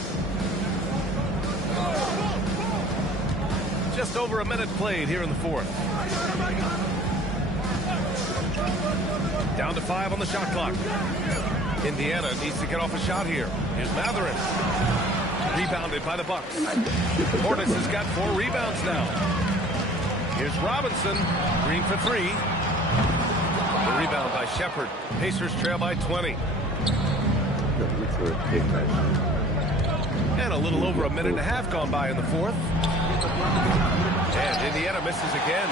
Just over a minute played here in the fourth. Down to 5 on the shot clock. Indiana needs to get off a shot here. Here's Mathurin. Rebounded by the Bucks. Hornets has got 4 rebounds now. Here's Robinson. Green for 3. The rebound by Shepard. Pacers trail by 20. And a little over a minute and a half gone by in the fourth. And Indiana misses again.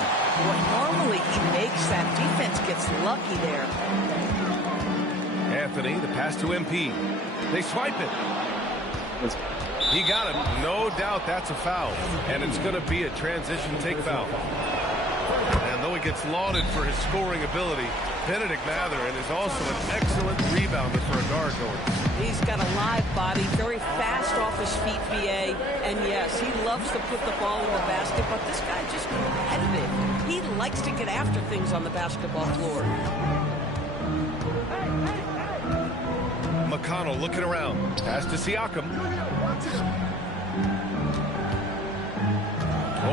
Well, normally he makes that. Defense gets lucky there. Anthony, the pass to MP. They swipe it. He got it. No doubt that's a foul. And it's going to be a transition take foul. And though he gets lauded for his scoring ability, Benedict Mathurin is also an excellent rebounder for a guard going. He's got a live body, very fast off his feet, BA. And yes, he loves to put the ball in the basket, but this guy just competitive. He likes to get after things on the basketball floor. McConnell looking around. Pass to Siakam.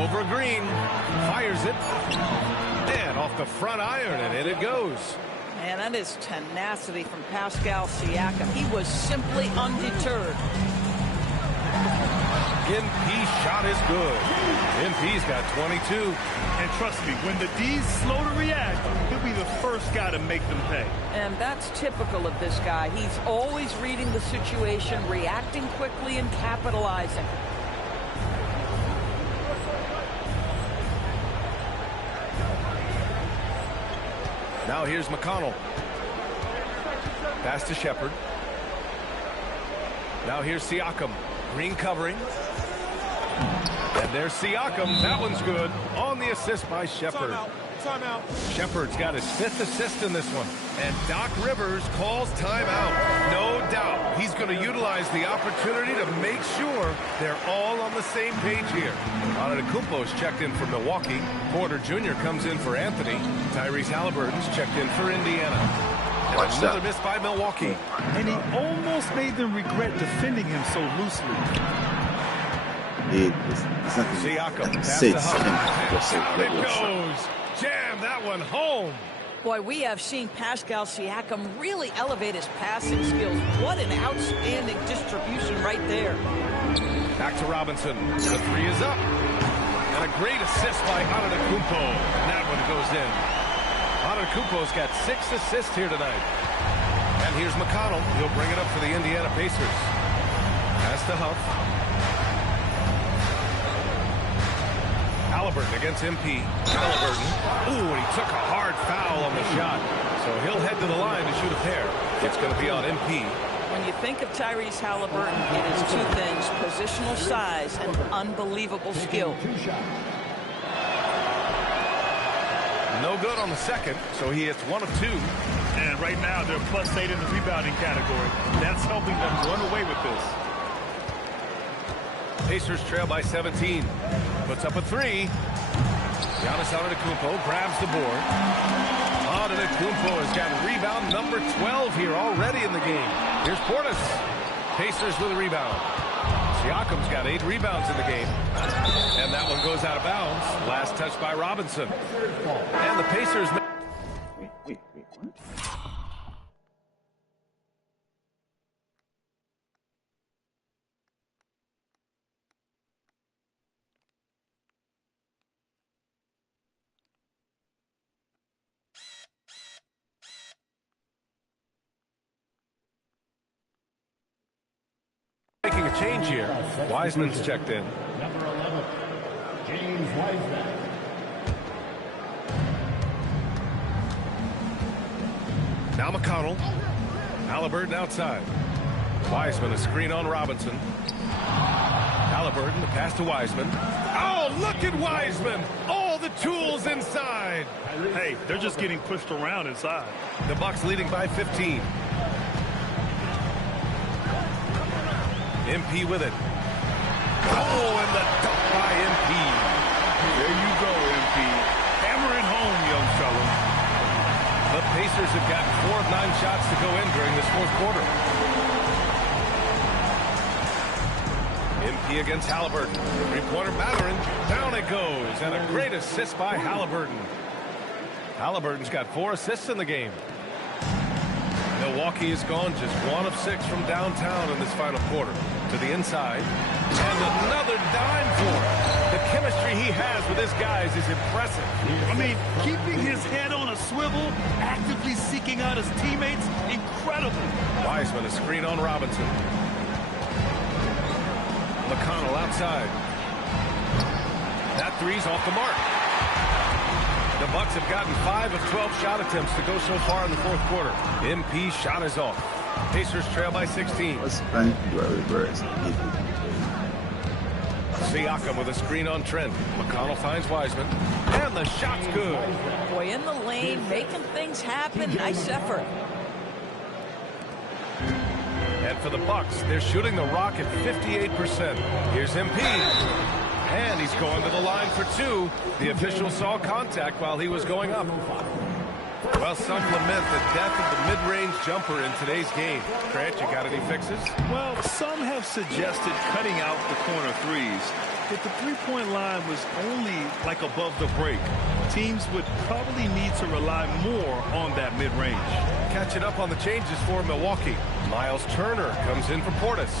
Over Green. Fires it. And off the front iron, and in it goes. Man, that is tenacity from Pascal Siakam. He was simply undeterred. MP's shot is good. MP's got 22. And trust me, when the D's slow to react, he'll be the first guy to make them pay. And that's typical of this guy. He's always reading the situation, reacting quickly, and capitalizing. Now here's McConnell. Pass to Shepard. Now here's Siakam. Green covering. And there's Siakam. That one's good. On the assist by Shepard. Timeout. Shepard's got his 5th assist in this one. And Doc Rivers calls timeout. No doubt he's going to utilize the opportunity to make sure they're all on the same page here. Antetokounmpo's checked in for Milwaukee. Porter Jr. comes in for Anthony. Tyrese Halliburton's checked in for Indiana. And another miss by Milwaukee. And he almost made them regret defending him so loosely. Siakam, pass to Huff. Down it goes. Jam that one home. Boy, we have seen Pascal Siakam really elevate his passing skills. What an outstanding distribution right there. Back to Robinson. The 3 is up. And a great assist by Antetokounmpo. And that one goes in. Antetokounmpo's got 6 assists here tonight. And here's McConnell. He'll bring it up for the Indiana Pacers. Pass to Huff. Halliburton against MP. Halliburton. Ooh, and he took a hard foul on the shot. So he'll head to the line to shoot a pair. It's going to be on MP. When When you think of Tyrese Halliburton, it is two things: positional size and unbelievable skill. No good on the second, so he hits 1 of 2. And right now, they're +8 in the rebounding category. That's helping them run away with this. Pacers trail by 17. Puts up a 3. Giannis Antetokounmpo grabs the board. Antetokounmpo has got rebound number 12 here already in the game. Here's Portis. Pacers with a rebound. Siakam's got 8 rebounds in the game. And that one goes out of bounds. Last touch by Robinson. And the Pacers... Wait, what? Making a change here. Wiseman's checked in. Number 11, James Wiseman. Now McConnell. Halliburton outside. Wiseman a screen on Robinson. Halliburton, the pass to Wiseman. Oh, look at Wiseman! All the tools inside. Hey, they're just getting pushed around inside. The Bucks leading by 15. MP with it. Oh, and the dunk by MP. There you go, MP. Hammer it home, young fella. The Pacers have gotten 4 of 9 shots to go in during this fourth quarter. MP against Halliburton. Three-pointer Mathurin. Down it goes. And a great assist by Halliburton. Halliburton's got 4 assists in the game. Milwaukee has gone just 1 of 6 from downtown in this final quarter. To the inside. And another dime for him. The chemistry he has with his guys is impressive. I mean, keeping his head on a swivel, actively seeking out his teammates, incredible. Wiseman a screen on Robinson. McConnell outside. That three's off the mark. The Bucks have gotten 5 of 12 shot attempts to go so far in the fourth quarter. MP shot is off. Pacers trail by 16. Siakam with a screen on Trent. McConnell finds Wiseman. And the shot's good. Boy, in the lane, making things happen. Nice effort. And for the Bucks, they're shooting the rock at 58%. Here's MP. And he's going to the line for 2. The official saw contact while he was going up. Well, some lament the death of the mid-range jumper in today's game. Grant, you got any fixes? Well, some have suggested cutting out the corner threes. If the three-point line was only like above the break, teams would probably need to rely more on that mid-range. Catching up on the changes for Milwaukee. Miles Turner comes in for Portis.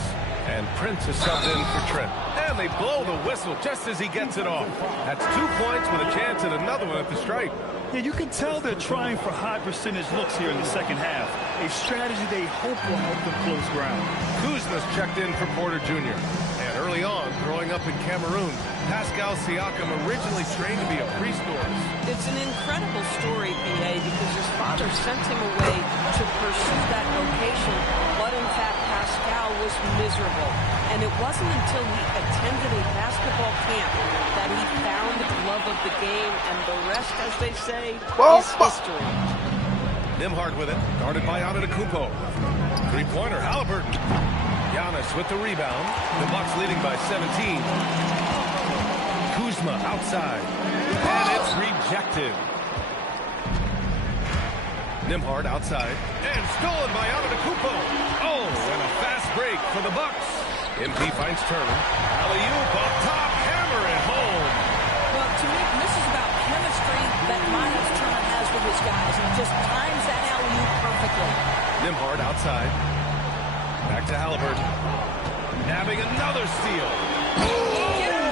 And Prince is subbed in for Trent. And they blow the whistle just as he gets it off. That's 2 points with a chance at another one at the stripe. Yeah, you can tell they're trying for high percentage looks here in the second half. A strategy they hope will help them close ground. Kuzma's checked in for Porter Jr. And early on, growing up in Cameroon, Pascal Siakam originally trained to be a priest. It's an incredible story, B.A., because his father sent him away to pursue that vocation, but in fact, Pascal was miserable. And it wasn't until he attended a basketball camp that he found the love of the game, and the rest, as they say, is history. Nembhard with it, guarded by Antetokounmpo. Three-pointer, Halliburton. Giannis with the rebound. The Bucks leading by 17. Kuzma outside. And it's rejected. Nembhard outside. And stolen by Antetokounmpo. Oh, and a fast break for the Bucks. MP finds Turner. Alley-oop up top. Hammer it home. Well, to me, this is about chemistry that Miles Turner has with his guys. He just times that alley-oop perfectly. Nembhard outside. Back to Halliburton. Nabbing another steal. Yes!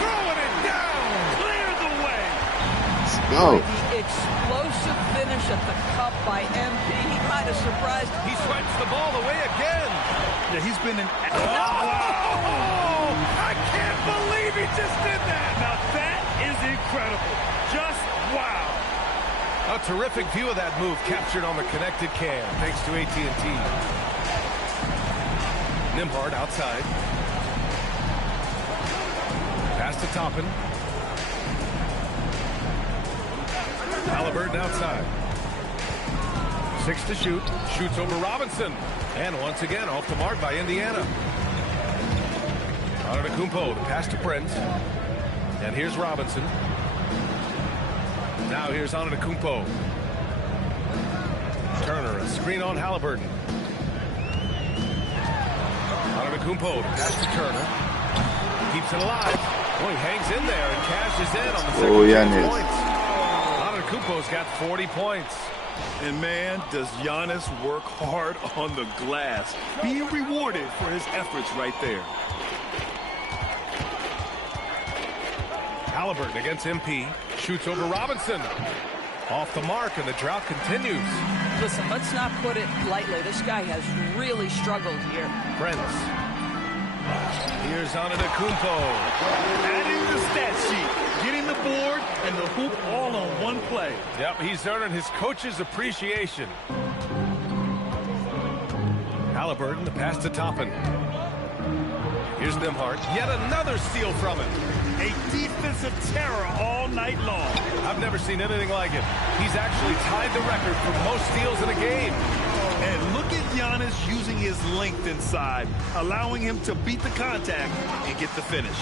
Throwing it down. Clear the way. Let's go. The explosive finish at the cup by MP. He might have surprised. He swipes the ball away again. Yeah, he's been an... Oh, I can't believe he just did that. Now that is incredible. Just wow. A terrific view of that move captured on the connected cam, thanks to AT&T. Nembhard outside. Pass to Toppin. Halliburton outside. 6 to shoot. Shoots over Robinson. And once again off the mark by Indiana. Antetokounmpo, the pass to Prince. And here's Robinson. Now here's Antetokounmpo. Turner, a screen on Halliburton. Antetokounmpo, the pass to Turner. Keeps it alive. Boy, hangs in there and cashes in on the second chance points. Antetokounmpo's got 40 points. And man, does Giannis work hard on the glass. Being rewarded for his efforts right there. Halliburton against MP. Shoots over Robinson. Off the mark, and the drought continues. Listen, let's not put it lightly. This guy has really struggled here. Prince. Here's Antetokounmpo. Adding the stat sheet, getting the board and the hoop all on one play. Yep, he's earning his coach's appreciation. Halliburton, the pass to Toppin. Here's Nembhard. Yet another steal from him. A defensive terror all night long. I've never seen anything like it. He's actually tied the record for most steals in a game. And look at Giannis using his length inside, allowing him to beat the contact and get the finish.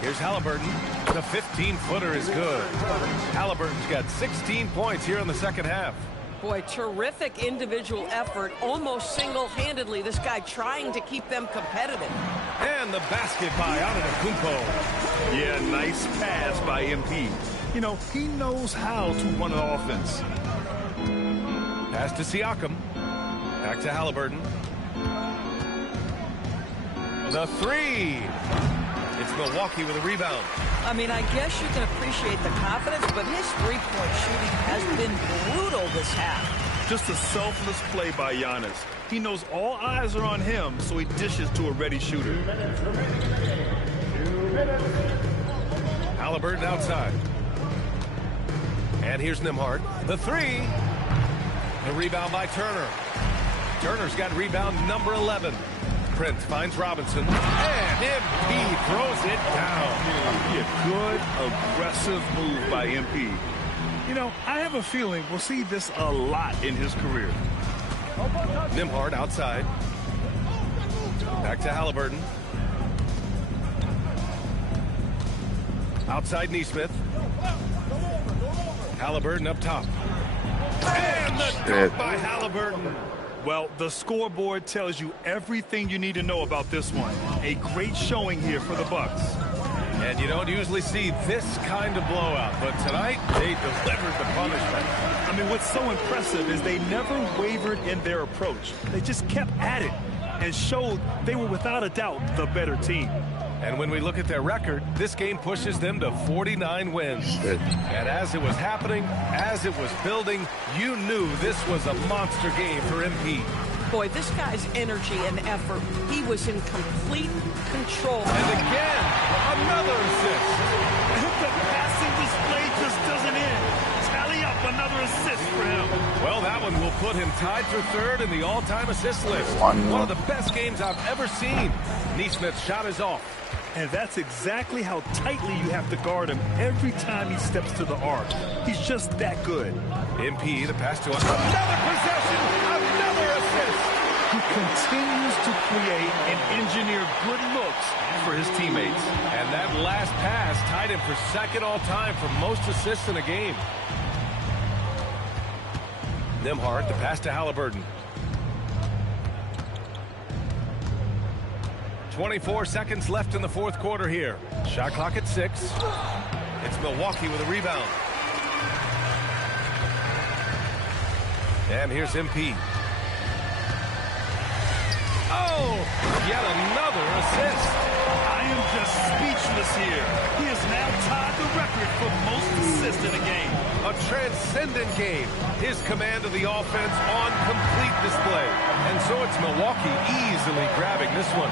Here's Halliburton. The 15-footer is good. Halliburton's got 16 points here in the second half. Boy, terrific individual effort, almost single-handedly. This guy trying to keep them competitive. And the basket by Antetokounmpo. Yeah, nice pass by MP. You know, he knows how to run an offense. Pass to Siakam. Back to Halliburton. The three. It's Milwaukee with a rebound. I mean, I guess you can appreciate the confidence, but his three-point shooting has been brutal this half. Just a selfless play by Giannis. He knows all eyes are on him, so he dishes to a ready shooter. Halliburton outside. And here's Nembhard. The three. The rebound by Turner. Turner's got rebound number 11. Prince finds Robinson. And MP throws it down. A good, aggressive move by MP. You know, I have a feeling we'll see this a lot in his career. Nembhard outside. Back to Halliburton. Outside Nesmith. Halliburton up top. And the dunk by Halliburton. Well, the scoreboard tells you everything you need to know about this one. A great showing here for the Bucks. And you don't usually see this kind of blowout, but tonight they delivered the punishment. I mean, what's so impressive is they never wavered in their approach. They just kept at it and showed they were without a doubt the better team. And when we look at their record, this game pushes them to 49 wins. And as it was happening, as it was building, you knew this was a monster game for MP. Boy, this guy's energy and effort, he was in complete control. And again, another assist. The passing display just doesn't end. Tally up another assist for him. Well, that one will put him tied for third in the all-time assist list. One of the best games I've ever seen. Nesmith's shot is off. And that's exactly how tightly you have to guard him every time he steps to the arc. He's just that good. MP, the pass to another possession, another assist. He continues to create and engineer good looks for his teammates. And that last pass tied him for second all-time for most assists in a game. Nembhard, the pass to Halliburton. 24 seconds left in the fourth quarter here. Shot clock at 6. It's Milwaukee with a rebound. And here's MP. Oh, yet another assist. I am just speechless here. He has now tied the record for most assists in a game. A transcendent game. His command of the offense on complete display. And so it's Milwaukee easily grabbing this one.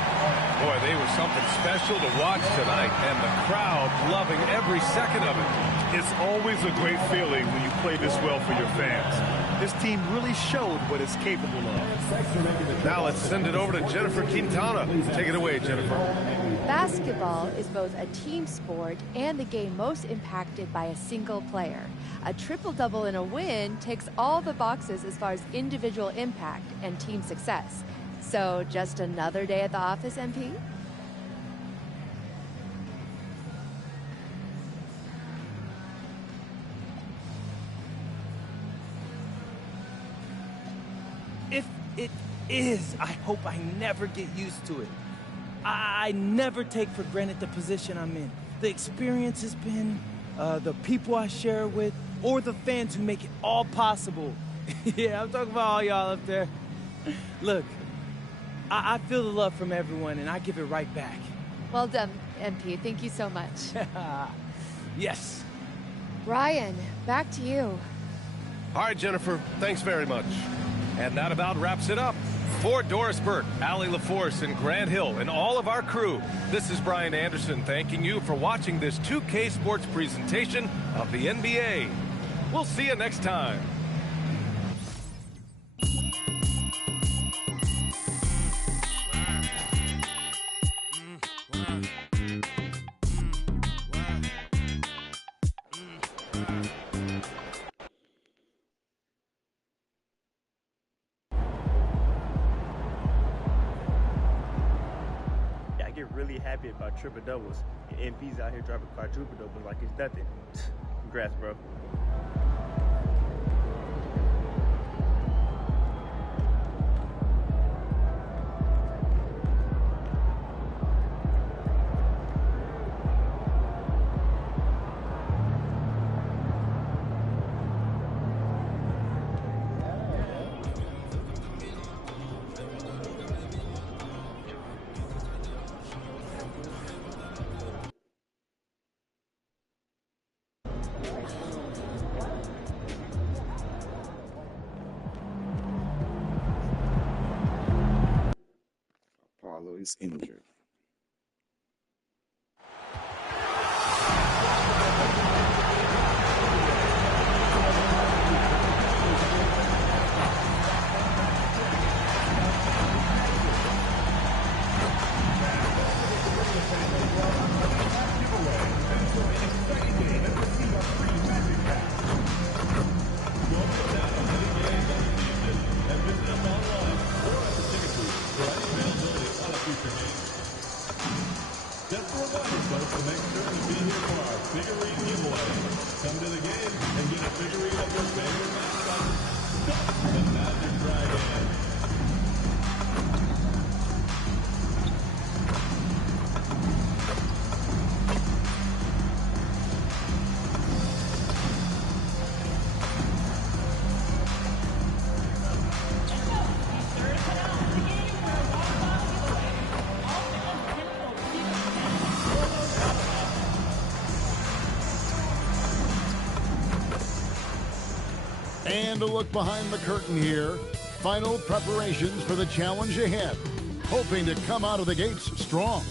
Boy, they were something special to watch tonight, and the crowd loving every second of it. It's always a great feeling when you play this well for your fans. This team really showed what it's capable of. Now let's send it over to Jennifer Quintana. Take it away, Jennifer. Basketball is both a team sport and the game most impacted by a single player. A triple-double in a win ticks all the boxes as far as individual impact and team success. So just another day at the office, MP? If it is, I hope I never get used to it. I never take for granted the position I'm in. The experience has been, the people I share with, or the fans who make it all possible. Yeah, I'm talking about all y'all up there. Look, I feel the love from everyone, and I give it right back. Well done, MP. Thank you so much. Yes. Ryan, back to you. All right, Jennifer, thanks very much. And that about wraps it up. For Doris Burke, Allie LaForce, and Grant Hill, and all of our crew, this is Brian Anderson thanking you for watching this 2K Sports presentation of the NBA. We'll see you next time. Really happy about triple doubles. MP's out here driving quadruple doubles like it's nothing. Congrats, bro. Paulo is injured. And a look behind the curtain here. Final preparations for the challenge ahead. Hoping to come out of the gates strong.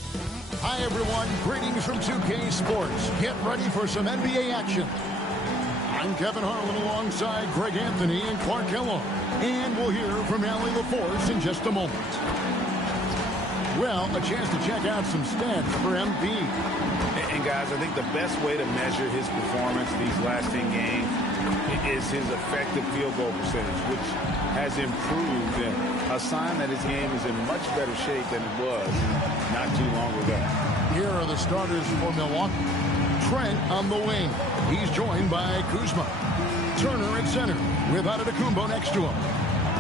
Hi, everyone. Greetings from 2K Sports. Get ready for some NBA action. I'm Kevin Harlan alongside Greg Anthony and Clark Kellogg. And we'll hear from Allie LaForce in just a moment. Well, a chance to check out some stats for MP. And guys, I think the best way to measure his performance these last 10 games is his effective field goal percentage, which has improved, and a sign that his game is in much better shape than it was not too long ago. Here are the starters for Milwaukee. Trent on the wing. He's joined by Kuzma. Turner at center with Antetokounmpo next to him.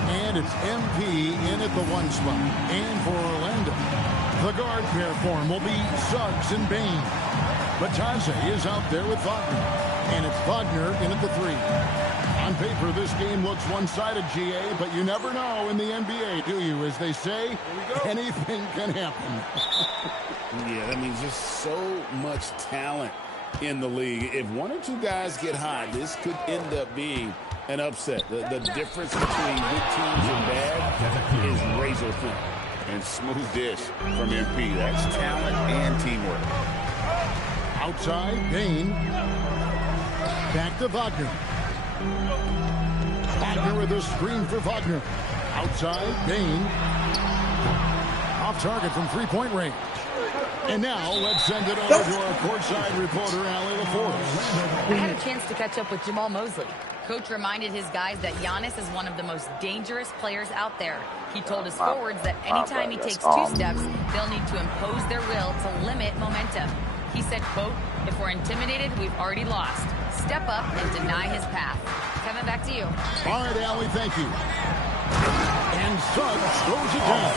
And it's MP in at the one spot. And for Orlando, the guard pair form will be Suggs and Bain. Batadze is out there with Wagner. And it's Wagner in at the three. On paper, this game looks one-sided, GA, but you never know in the NBA, do you? As they say, anything can happen. Yeah, that means just so much talent in the league. If one or two guys get hot, this could end up being an upset. The difference between good teams and bad is razor thin. And smooth dish from MP. That's talent and teamwork. Outside, Bain. Back to Wagner. Wagner with a screen for Wagner. Outside, Bain. Off target from three-point range. And now let's send it over to our courtside reporter, Allie LaForce. We had a chance to catch up with Jamal Mosley. Coach reminded his guys that Giannis is one of the most dangerous players out there. He told his forwards that anytime he takes 2 steps, they'll need to impose their will to limit momentum. He said, quote, "If we're intimidated, we've already lost. Step up and deny his path." Kevin, back to you. All right, Allie, thank you. And Suggs throws it down.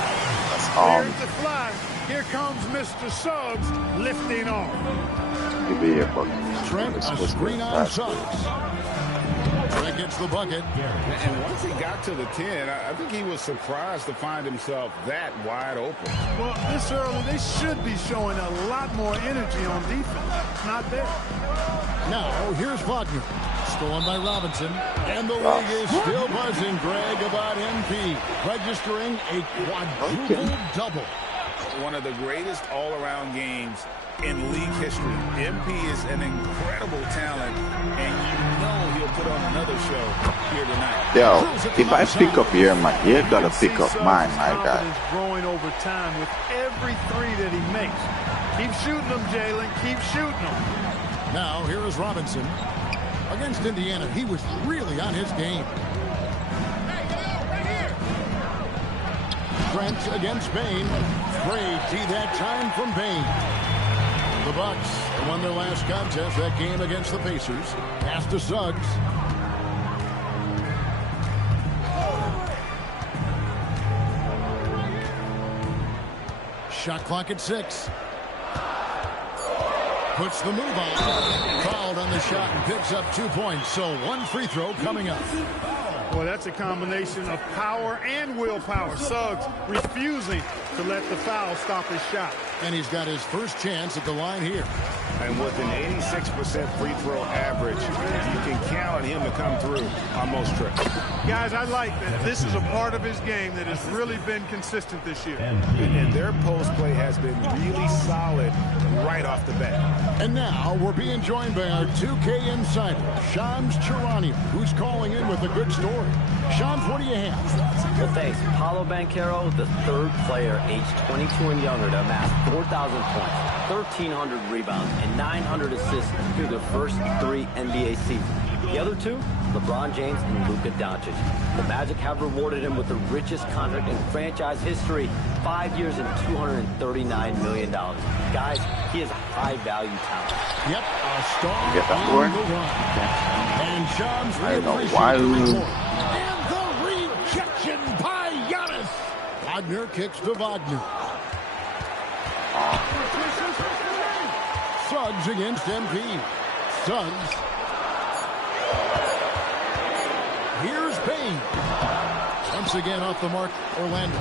Cleared to fly. Here comes Mr. Suggs lifting off. Trent, a screen on Suggs. Trent gets the bucket. And once he got to the 10, I think he was surprised to find himself that wide open. Well, this early, they should be showing a lot more energy on defense. It's not there. Now, here's Wagner. Stolen by Robinson. And the league is still buzzing, Greg, about MP. Registering a quadruple double. One of the greatest all-around games in league history. MP is an incredible talent, and you know he'll put on another show here tonight. Yo, if I pick up here, you gotta pick up mine, my guy. Growing over time with every three that he makes. Keep shooting them, Jalen. Keep shooting them. Now, here is Robinson. Against Indiana, he was really on his game. Trent against Bain. Great D that time from Bain. The Bucks won their last contest, that game against the Pacers. Pass to Suggs. Shot clock at 6. Puts the move on. Fouled on the shot and picks up 2 points. So 1 free throw coming up. Well, that's a combination of power and willpower. Suggs refusing to let the foul stop his shot. And he's got his first chance at the line here. And with an 86% free throw average, you can count on him to come through on most trips. Guys, I like that. This is a part of his game that has really been consistent this year. And their post play has been really solid right off the bat. And now we're being joined by our 2K insider, Shams Charania, who's calling in with a good story. Shams, what do you have? Well, thanks. Paulo Banchero, the 3rd player aged 22 and younger to amass 4,000 points, 1,300 rebounds, and 900 assists through their first 3 NBA seasons. The other 2, LeBron James and Luka Doncic. The Magic have rewarded him with the richest contract in franchise history, 5 years and $239 million. Guys, he is a high-value talent. Yep, a star Get that on board. the run. And Shams, I don't know appreciate why. the report. And the rejection by Giannis. Wagner kicks to Wagner. Suggs against MP. Suggs. Here's Bain. Once again off the mark, Orlando.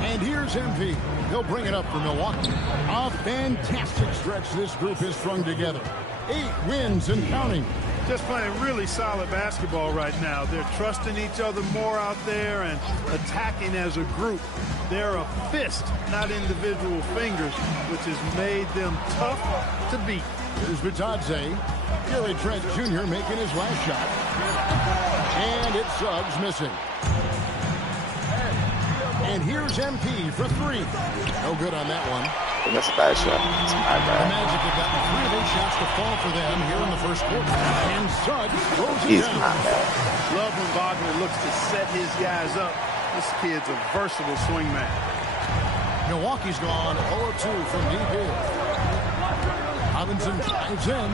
And here's MP. He'll bring it up for Milwaukee. A fantastic stretch this group has strung together. 8 wins and counting. Just playing really solid basketball right now. They're trusting each other more out there and attacking as a group. They're a fist, not individual fingers, which has made them tough to beat. Here's Vitadze. Gary Trent Jr. making his last shot. And it's Suggs missing. And here's MP for 3. No good on that one. That's a bad shot. It's my The bad. Magic have gotten 3 of those shots to fall for them here in the first quarter. And Suggs throws it He's down. not bad. Love when Wagner looks to set his guys up. This kid's a versatile swingman. Milwaukee's gone 0-2 from deep here. Robinson drives in.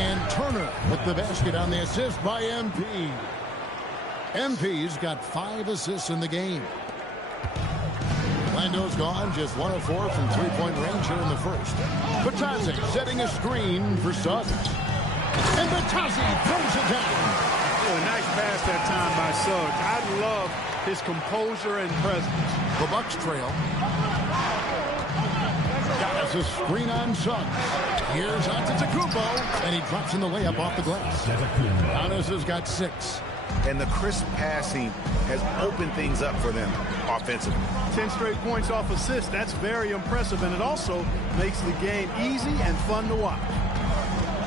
And Turner with the basket on the assist by MP. MP's got 5 assists in the game. Orlando's gone just 1 of 4 from 3-point range here in the first. Vitadze setting a screen for Suggs. And Vitadze throws it down. Oh, a nice pass that time by Suggs. I love his composure and presence. The Bucks trail. Giannis a screen on Suggs. Here's Antetokounmpo, and he drops in the layup off the glass. Giannis has got 6. and the crisp passing has opened things up for them offensively. 10 straight points off assists. That's very impressive, and it also makes the game easy and fun to watch.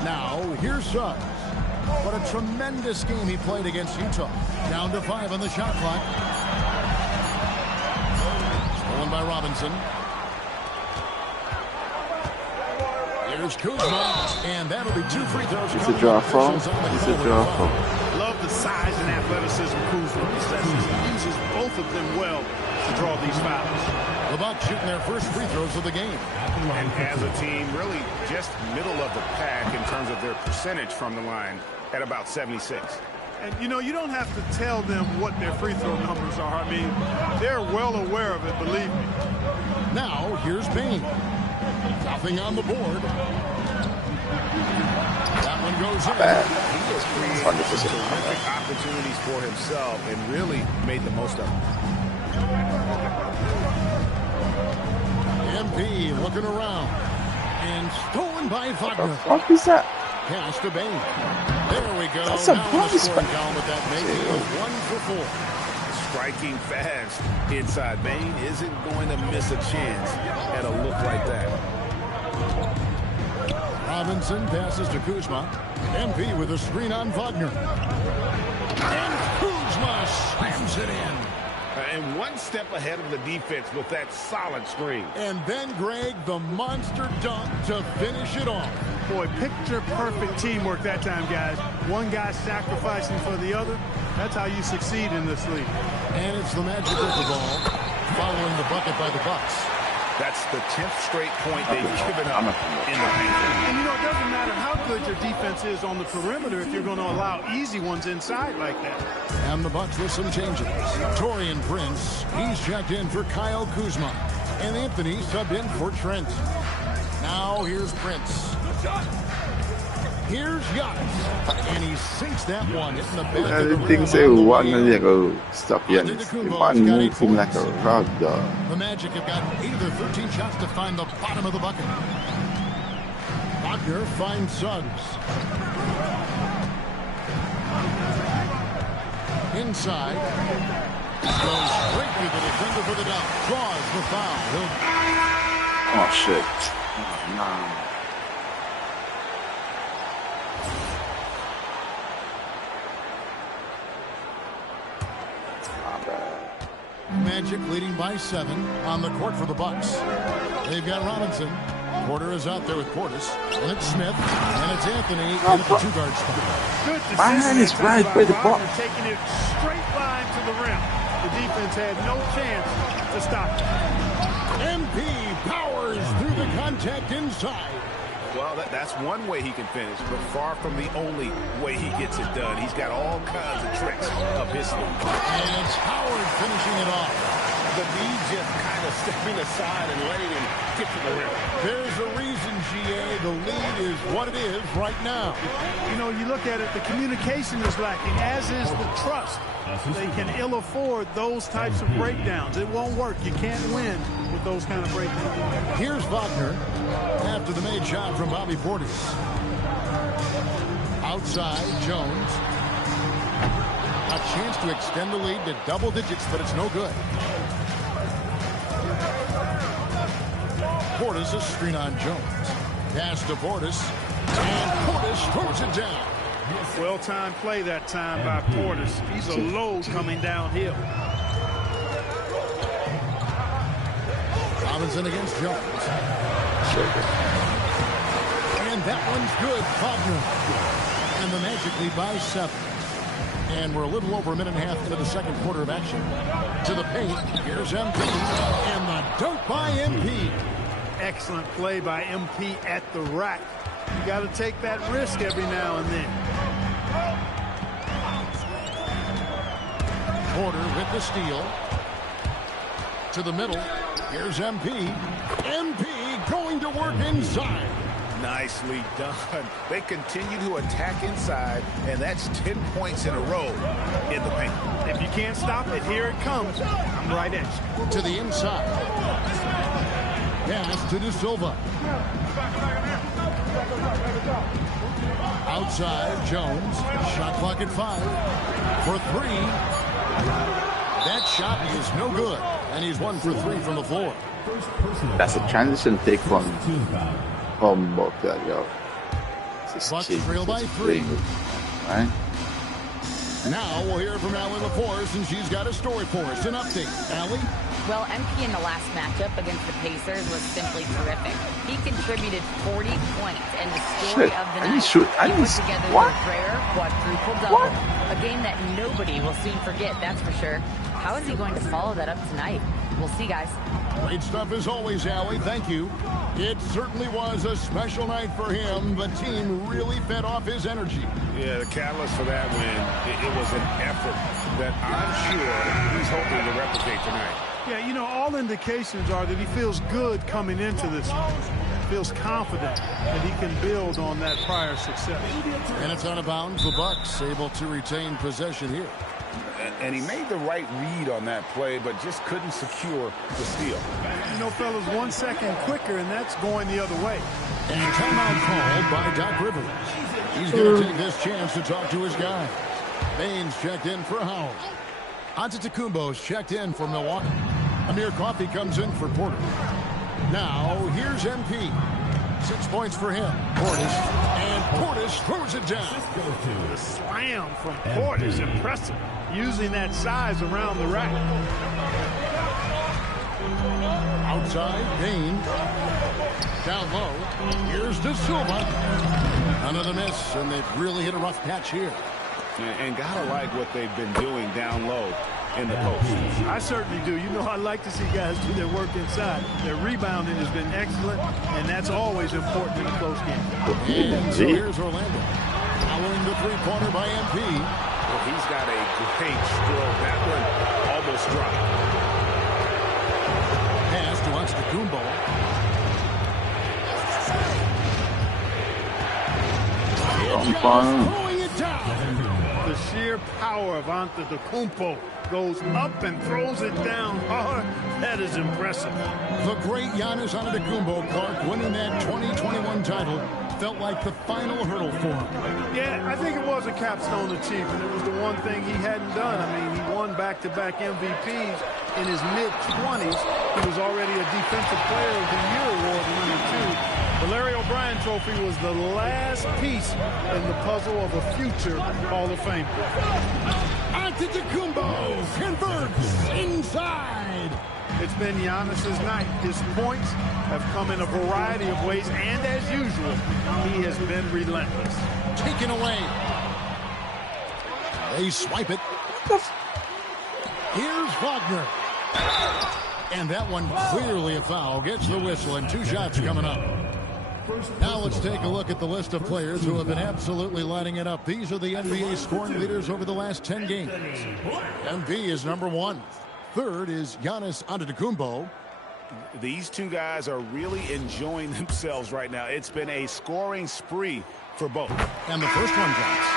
Now, here's Suggs. What a tremendous game he played against Utah. Down to 5 on the shot clock. Stolen by Robinson. Here's Kuzma, and that'll be 2 free throws. It's a draw foul. It's a draw foul. Love the size and athleticism Kuzma possesses. He uses both of them well to draw these fouls. The Bucks shooting their first free throws of the game. And as a team, really just middle of the pack in terms of their percentage from the line at about 76. And, you know, you don't have to tell them what their free throw numbers are. I mean, they're well aware of it, believe me. Now, here's Payne. Nothing on the board. That one goes in. He has created terrific opportunities for himself and really made the most of them. MP looking around. And stolen by Wagner. What is that? Pass to Bain. There we go. That's a now in the scoring column with that making it 1 for 4. Striking fast inside. Bain isn't going to miss a chance at a look like that. Robinson passes to Kuzma. MP with a screen on Wagner. And Kuzma slams it in. And one step ahead of the defense with that solid screen. And then, Greg, the monster dunk to finish it off. Boy, picture-perfect teamwork that time, guys. One guy sacrificing for the other. That's how you succeed in this league. And it's the Magic with the ball, following the bucket by the Bucks. That's the 10th straight point they've given up in the paint. And, you know, it doesn't matter how good your defense is on the perimeter if you're going to allow easy ones inside like that. And the Bucks with some changes. Taurean Prince, he's checked in for Kyle Kuzma. And Anthony subbed in for Trent. Now here's Prince. Here's Giannis. And he sinks that one. Hitting the back of the rim. I think they want to go stop Giannis. They want to move him like a rag doll. The Magic have gotten 8 of their 13 shots to find the bottom of the bucket. Wagner finds Suggs. Inside. Goes straight to the defender for the dunk. Draws the foul. Oh, shit. Oh, no. Magic leading by 7 on the court for the Bucks. They've got Robinson. Porter is out there with Portis. And it's Smith. And it's Anthony in the 2-guard spot. Good My hand is right by the ball. Taking it straight line to the rim. The defense had no chance to stop it. MP powers through the contact inside. Well, that's one way he can finish, but far from the only way he gets it done. He's got all kinds of tricks up his sleeve. And it's Howard finishing it off. The lead just kind of stepping aside and letting him get to the rim. There's a reason, GA, the lead is what it is right now. You know, you look at it, the communication is lacking, as is the trust. They can ill afford those types of breakdowns. It won't work. You can't win with those kind of breakdowns. Here's Wagner after the made shot from Bobby Portis. Outside, Jones. A chance to extend the lead to double digits, but it's no good. Portis a screen on Jones. Pass to Portis. And Portis throws it down. Well-timed play that time by Portis. He's a load coming downhill. Robinson against Jones. And that one's good. Wagner. And the Magic lead by 7. And we're a little over a minute and a half into the second quarter of action. To the paint. Here's MP. And the dunk by MP. Excellent play by MP at the rack. You got to take that risk every now and then. Porter with the steal. To the middle. Here's MP. MP going to work inside. Nicely done. They continue to attack inside, and that's 10 points in a row in the paint. If you can't stop it, here it comes. I'm right at you. To the inside. Pass to De Silva. Outside, Jones. Shot clock at 5. For 3. That shot is no good. And he's 1 for 3 from the floor. That's a transition take from both that, yo. Bucks trail by 3. Right? Now we'll hear from Allie LaForce, and she's got a story for us. An update. Allie? Well, MP in the last matchup against the Pacers was simply terrific. He contributed 40 points, and the story of the night, he put together the rare quadruple-double. A game that nobody will soon forget, that's for sure. How is he going to follow that up tonight? We'll see, guys. Great stuff as always, Allie. Thank you. It certainly was a special night for him. The team really fed off his energy. Yeah, the catalyst for that win, it was an effort that I'm sure he's hoping to replicate tonight. Yeah, you know, all indications are that he feels good coming into this one. Feels confident that he can build on that prior success. And it's out of bounds. The Bucks able to retain possession here. And he made the right read on that play, but just couldn't secure the steal. You know, fellas, 1 second quicker, and that's going the other way. And timeout called by Doc Rivers. He's going to take this chance to talk to his guy. Baines checked in for Howard. Antetokounmpo's checked in for Milwaukee. Amir Coffey comes in for Porter. Now, here's MP. 6 points for him. Portis. And Portis throws it down. The slam from Portis, impressive. Using that size around the rack. Outside, Baines. Down low. Here's De Silva. Another miss, and they've really hit a rough patch here. And gotta like what they've been doing down low in the post. I certainly do. You know, I like to see guys do their work inside. Their rebounding has been excellent, and that's always important in a close game. And so here's Orlando. Following the three-pointer by MP. Well, he's got a great stroke. That one almost dropped. Pass to Antetokounmpo. Throwing it down. The sheer power of Antetokounmpo goes up and throws it down hard. That is impressive. The great Giannis Antetokounmpo, Clark, winning that 2021 title felt like the final hurdle for him. Yeah, I think it was a capstone achievement. It was the one thing he hadn't done. I mean, he won back-to-back MVPs in his mid-20s. He was already a Defensive Player of the Year award winner, too. The Larry O'Brien Trophy was the last piece in the puzzle of a future Hall of Fame. Antetokounmpo converts inside. It's been Giannis's night. His points have come in a variety of ways, and as usual, he has been relentless. Taken away. They swipe it. Here's Wagner. And that one clearly a foul. Gets the whistle, and 2 shots coming up. Now let's take a look at the list of players who have been absolutely lighting it up. These are the NBA scoring leaders over the last 10 games. MV is number 1. Third is Giannis Antetokounmpo. These two guys are really enjoying themselves right now. It's been a scoring spree for both. And the first one drops.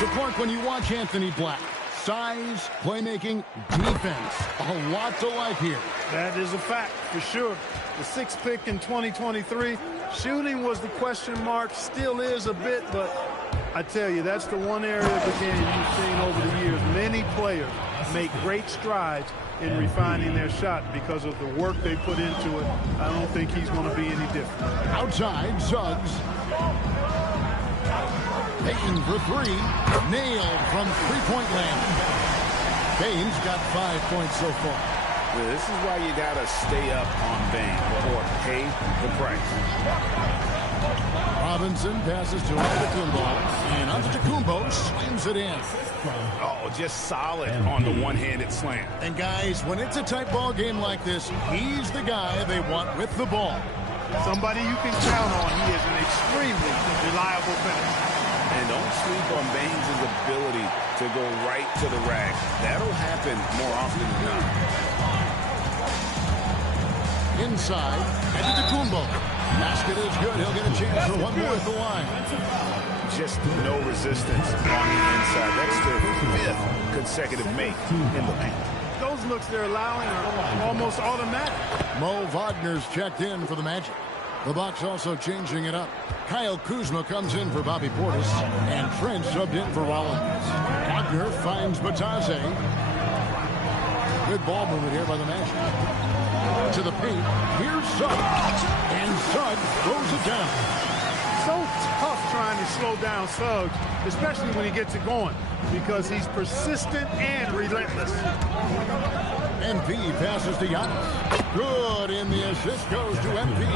So, Clark, when you watch Anthony Black, size, playmaking, defense, a lot to like here. That is a fact for sure. The 6th pick in 2023. Shooting was the question mark, still is a bit, but I tell you, that's the one area of the game you've seen over the years. Many players make great strides in refining their shot because of the work they put into it. I don't think he's going to be any different. Outside, Suggs. Payton for 3. Nailed from three-point land. Baines got 5 points so far. This is why you got to stay up on Baines or pay the price. Robinson passes to Antetokounmpo, and Antetokounmpo slams it in. Oh, just solid on the one-handed slam. And guys, when it's a tight ball game like this, he's the guy they want with the ball. Somebody you can count on. He is an extremely reliable finisher. And don't sleep on Baines' ability to go right to the rack. That'll happen more often than not. Inside, Antetokounmpo. Basket is good. He'll get a chance for one more at the line. Just no resistance on the inside. That's their 5th consecutive make in the paint. Those looks they're allowing are almost automatic. Mo Wagner's checked in for the Magic. The Bucks also changing it up. Kyle Kuzma comes in for Bobby Portis, and Trent subbed in for Rollins. Wagner finds Batase. Good ball movement here by the Magic. To the paint. Here's Suggs. And Suggs throws it down. So tough trying to slow down Suggs, especially when he gets it going, because he's persistent and relentless. MP passes to Giannis. Good, and the assist goes to MP.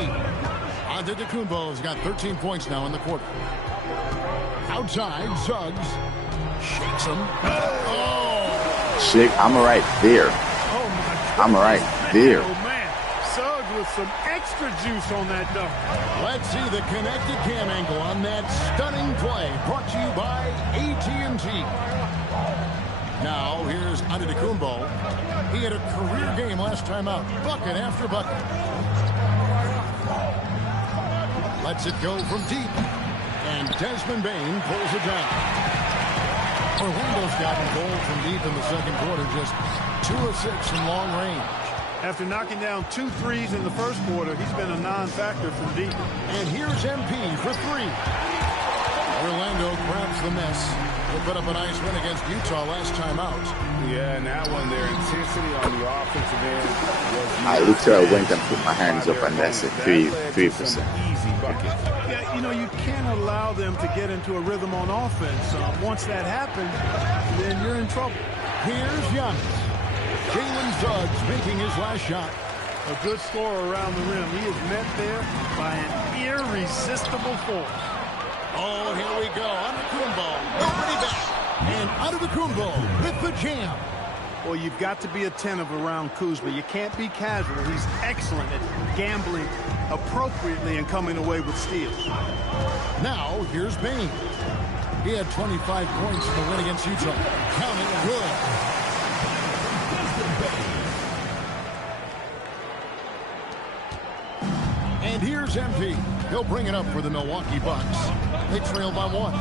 Antetokounmpo's got 13 points now in the quarter. Outside, Suggs shakes him. Oh! Shake, I'm right there. Oh my God. I'm right there. Oh man, Suggs with some extra juice on that dunk. Let's see the connected cam angle on that stunning play, brought to you by AT&T. Now, here's Antetokounmpo. He had a career game last time out. Bucket after bucket. Lets it go from deep. And Desmond Bane pulls it down. Orlando's gotten goal from deep in the second quarter. Just 2 of 6 in long range. After knocking down 2 threes in the first quarter, he's been a non-factor from deep. And here's MP for 3. Orlando grabs the miss. They put up a nice win against Utah last time out. Yeah, and that one, their intensity on the offensive end was... I literally went and put my hands up, and that's it, 3%. Easy buckets. Yeah, you know, you can't allow them to get into a rhythm on offense. Once that happens, then you're in trouble. Here's Giannis. Jalen Suggs making his last shot. A good scorer around the rim. He is met there by an irresistible force. Oh, here we go. Antetokounmpo. Nobody back. And Antetokounmpo with the jam. Well, you've got to be attentive around Kuzma. You can't be casual. He's excellent at gambling appropriately and coming away with steals. Now, here's Bane. He had 25 points in the win against Utah. Counting good. And here's MP. He'll bring it up for the Milwaukee Bucks. They trail by 1.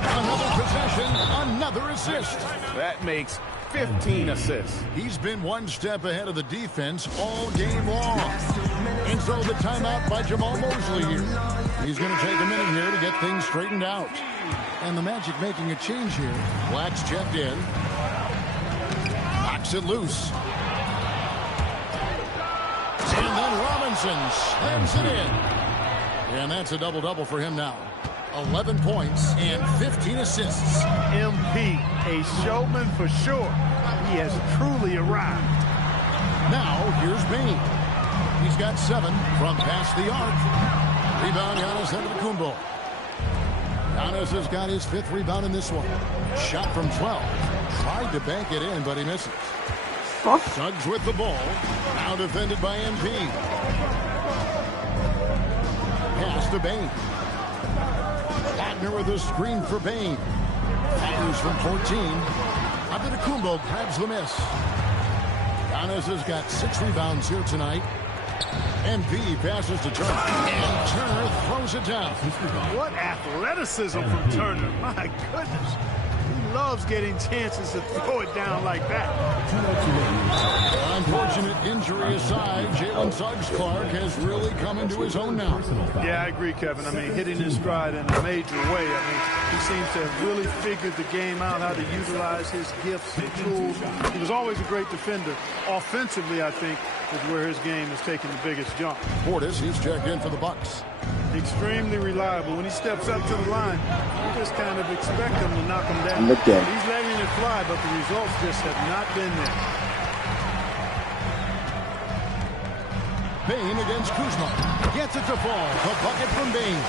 Another possession, another assist. That makes 15 assists. He's been one step ahead of the defense all game long. And so the timeout by Jamal Mosley here. He's going to take a minute here to get things straightened out. And the Magic making a change here. Black's checked in. Knocks it loose. And then Robinson slams it in. And that's a double-double for him now. 11 points and 15 assists. MP, a showman for sure. He has truly arrived. Now, here's Bane. He's got 7 from past the arc. Rebound, Giannis Antetokounmpo. Giannis has got his 5th rebound in this one. Shot from 12. Tried to bank it in, but he misses. Suggs with the ball. Now defended by MP. Pass to Bane. Wagner with a screen for Bane. Fires from 14. Antetokounmpo grabs the miss. Giannis has got 6 rebounds here tonight. MP passes to Turner. And Turner throws it down. What athleticism from Turner. My goodness. He loves getting chances to throw it down like that. Unfortunate injury aside, Jalen Suggs-Clark has really come into his own now. Yeah, I agree, Kevin. I mean, hitting his stride in a major way. I mean, he seems to have really figured the game out, how to utilize his gifts and tools. He was always a great defender. Offensively, I think, is where his game is taking the biggest jump. Portis, he's checked in for the Bucks. Extremely reliable. When he steps up to the line, you just kind of expect him to knock him down. Look at him. He's letting it fly, but the results just have not been there. Bane against Kuzma. Gets it to fall. The bucket from Bane.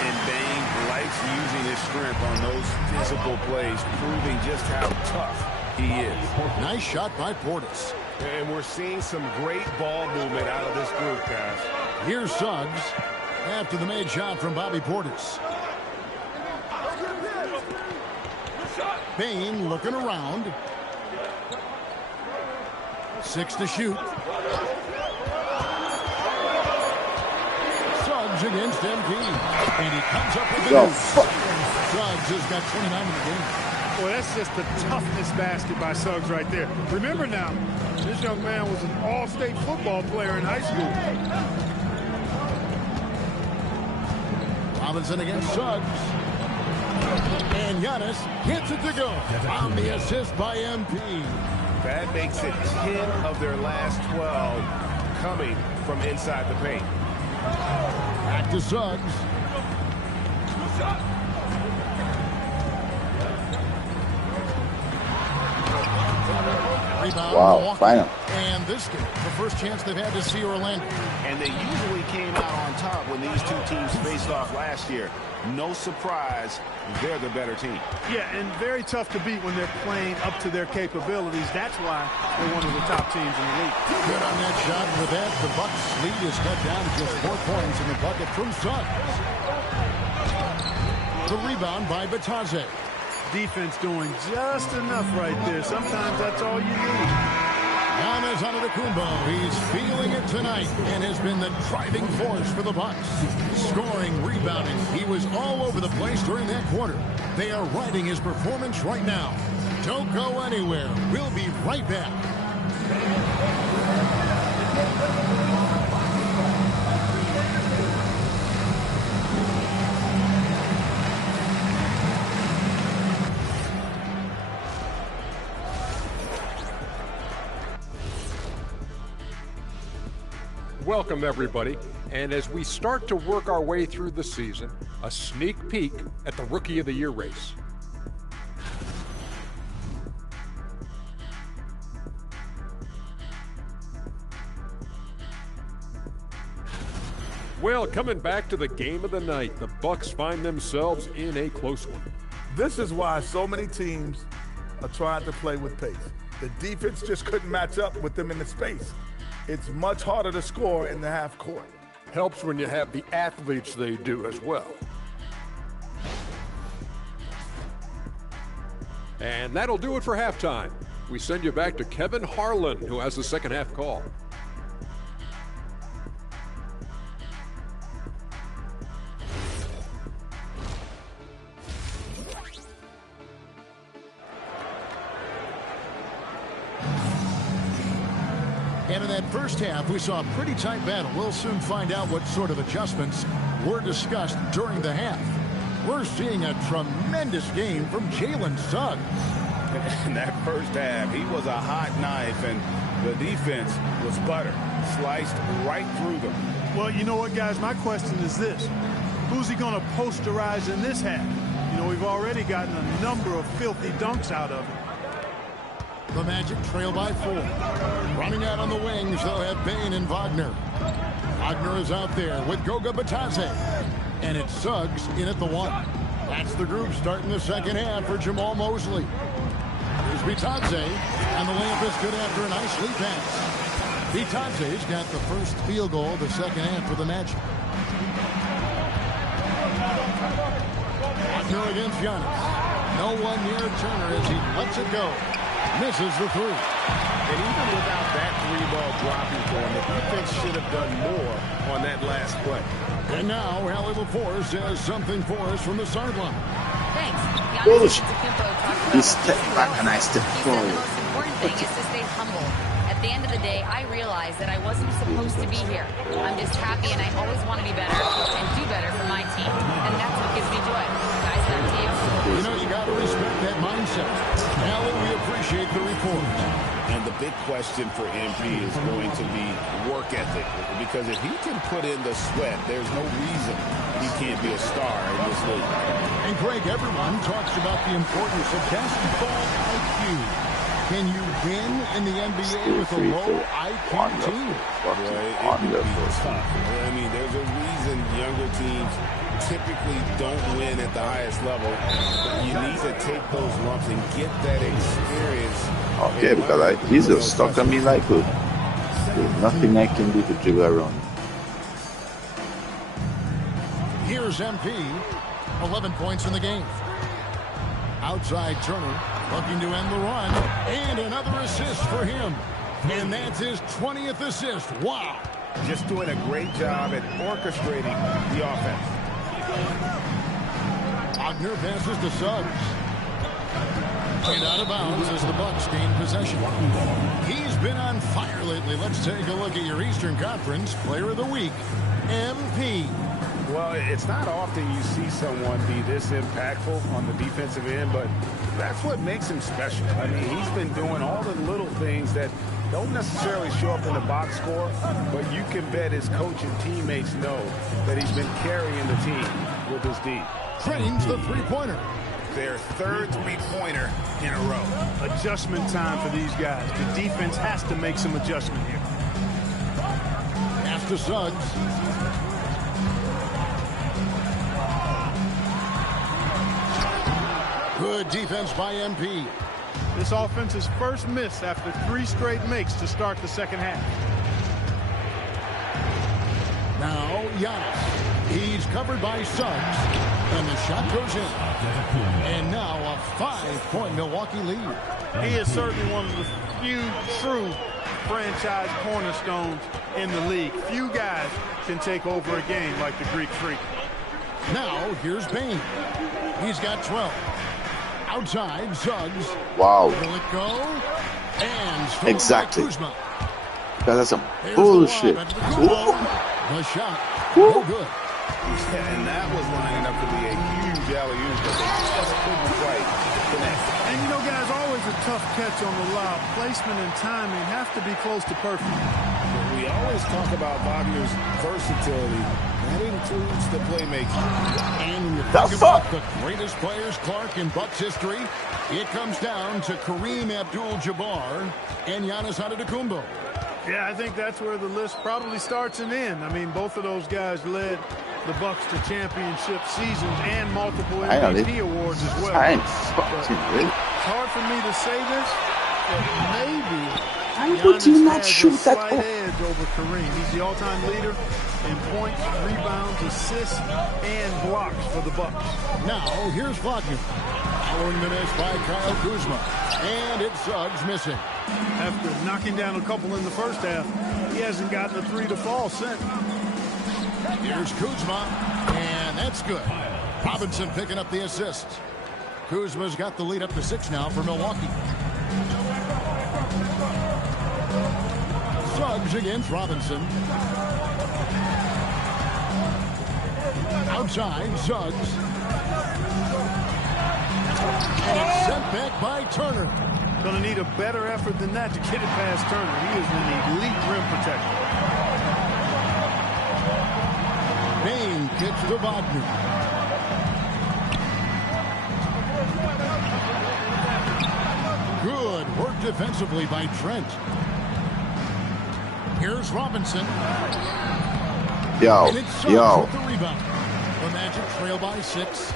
And Bane likes using his strength on those physical plays, proving just how tough he is. Nice shot by Portis. And we're seeing some great ball movement out of this group, guys. Here's Suggs after the made shot from Bobby Portis. Bane looking around. 6 to shoot. Suggs against MP. And he comes up with the deuce. Suggs has got 29 in the game. Boy, that's just the toughness basket by Suggs right there. Remember now, this young man was an all-state football player in high school. Robinson against Suggs. And Giannis hits it to go on the assist by MP. That makes it 10 of their last 12 coming from inside the paint. Back to Suggs. Rebound. Wow, Milwaukee. final. And this game, the first chance they've had to see Orlando. And they usually came out on top when these two teams faced off last year. No surprise, they're the better team. Yeah, and very tough to beat when they're playing up to their capabilities. That's why they're one of the top teams in the league. Good on that shot. With that, the Bucks lead is cut down to just 4 points in the bucket from Suggs. The rebound by Batadze. Defense doing just enough right there. Sometimes that's all you need. Giannis Antetokounmpo, he's feeling it tonight and has been the driving force for the Bucks. Scoring, rebounding, he was all over the place during that quarter. They are riding his performance right now. Don't go anywhere. We'll be right back. Welcome, everybody. And as we start to work our way through the season, a sneak peek at the Rookie of the Year race. Well, coming back to the game of the night, the Bucks find themselves in a close one. This is why so many teams are trying to play with pace. The defense just couldn't match up with them in the space. It's much harder to score in the half court. Helps when you have the athletes they do as well. And that'll do it for halftime. We send you back to Kevin Harlan, who has the second half call. And in that first half, we saw a pretty tight battle. We'll soon find out what sort of adjustments were discussed during the half. We're seeing a tremendous game from Jalen Suggs. In that first half, he was a hot knife, and the defense was butter, sliced right through them. Well, you know what, guys? My question is this. Who's he going to posterize in this half? You know, we've already gotten a number of filthy dunks out of it. The Magic trail by 4. Running out on the wings, they'll have Bane and Wagner. Wagner is out there with Goga Batadze. And it's Suggs in at the 1. That's the group starting the second half for Jamal Mosley. Here's Batadze, and the layup is good after a nice lead pass. Batadze's got the first field goal of the second half for the Magic. Wagner against Giannis. No one near Turner as he lets it go. Misses the 3. And even without that 3-ball dropping for him, the defense should have done more on that last play. And now, Hallie LaForce has something for us from the sideline. Thanks. Bullshit. Giannis He stepped back and I stepped He said the forward. most important thing is to stay humble. At the end of the day, I realized that I wasn't supposed to be here. I'm just happy, and I always want to be better and do better for my team. And that's what gives me joy. Guys, back to you. You know, you got to respect that mindset. Hallie, we appreciate the report. And the big question for MP is going to be work ethic. Because if he can put in the sweat, there's no reason he can't be a star in this league. And Greg, everyone talks about the importance of basketball IQ. Can you win in the NBA with a low IQ team? Wonderful. I mean, there's a reason younger teams typically don't win at the highest level. You need to take those lumps and get that experience. Okay, because he's just stuck on me like good. There's nothing I can do to dribble around. Here's MP, 11 points in the game. Outside Turner, looking to end the run, and another assist for him. And that's his 20th assist. Wow. Just doing a great job at orchestrating the offense. Wagner passes to Suggs. And out of bounds as the Bucks gain possession. He's been on fire lately. Let's take a look at your Eastern Conference Player of the Week, MP. Well, it's not often you see someone be this impactful on the defensive end, but that's what makes him special. I mean, he's been doing all the little things that don't necessarily show up in the box score, but you can bet his coach and teammates know that he's been carrying the team with his D. Trains the three-pointer. Their third three-pointer in a row. Adjustment time for these guys. The defense has to make some adjustment here. Pass to Suggs. Good defense by MP. This offense's first miss after 3 straight makes to start the second half. Now Giannis. He's covered by Suggs. And the shot goes in. And now a 5-point Milwaukee lead. He is certainly one of the few true franchise cornerstones in the league. Few guys can take over a game like the Greek Freak. Now here's Bain. He's got 12. Outside, Suggs. Wow. Will it go? And exactly. Kuzma. That's some bullshit. The shot. Woo. No good. Yeah, and that was lining up to be a huge alley-oop, but they just couldn't quite connect. And you know, guys, always a tough catch on the lob. Placement and timing have to be close to perfect. We always talk about Wagner's versatility. That includes the playmaking. And when you think about the greatest players, Clark, in Bucks history, it comes down to Kareem Abdul-Jabbar and Giannis Antetokounmpo. Yeah, I think that's where the list probably starts and ends. I mean, both of those guys led the Bucks to championship seasons and multiple MVP awards as well. It's hard for me to say this, but maybe Giannis has a slight edge over Kareem. He's the all-time leader in points, rebounds, assists, and blocks for the Bucks. Now, here's Wagner. Following the miss by Kyle Kuzma. And it's Suggs missing. After knocking down a couple in the first half, he hasn't gotten a 3 to fall since. Here's Kuzma, and that's good. Robinson picking up the assist. Kuzma's got the lead up to 6 now for Milwaukee. Suggs against Robinson. Outside, Suggs. And it's sent back by Turner. Going to need a better effort than that to get it past Turner. He is an elite rim protector. Bain kicks to Wagner. Good work defensively by Trent. Here's Robinson. Yo. The rebound. The Magic trail by 6.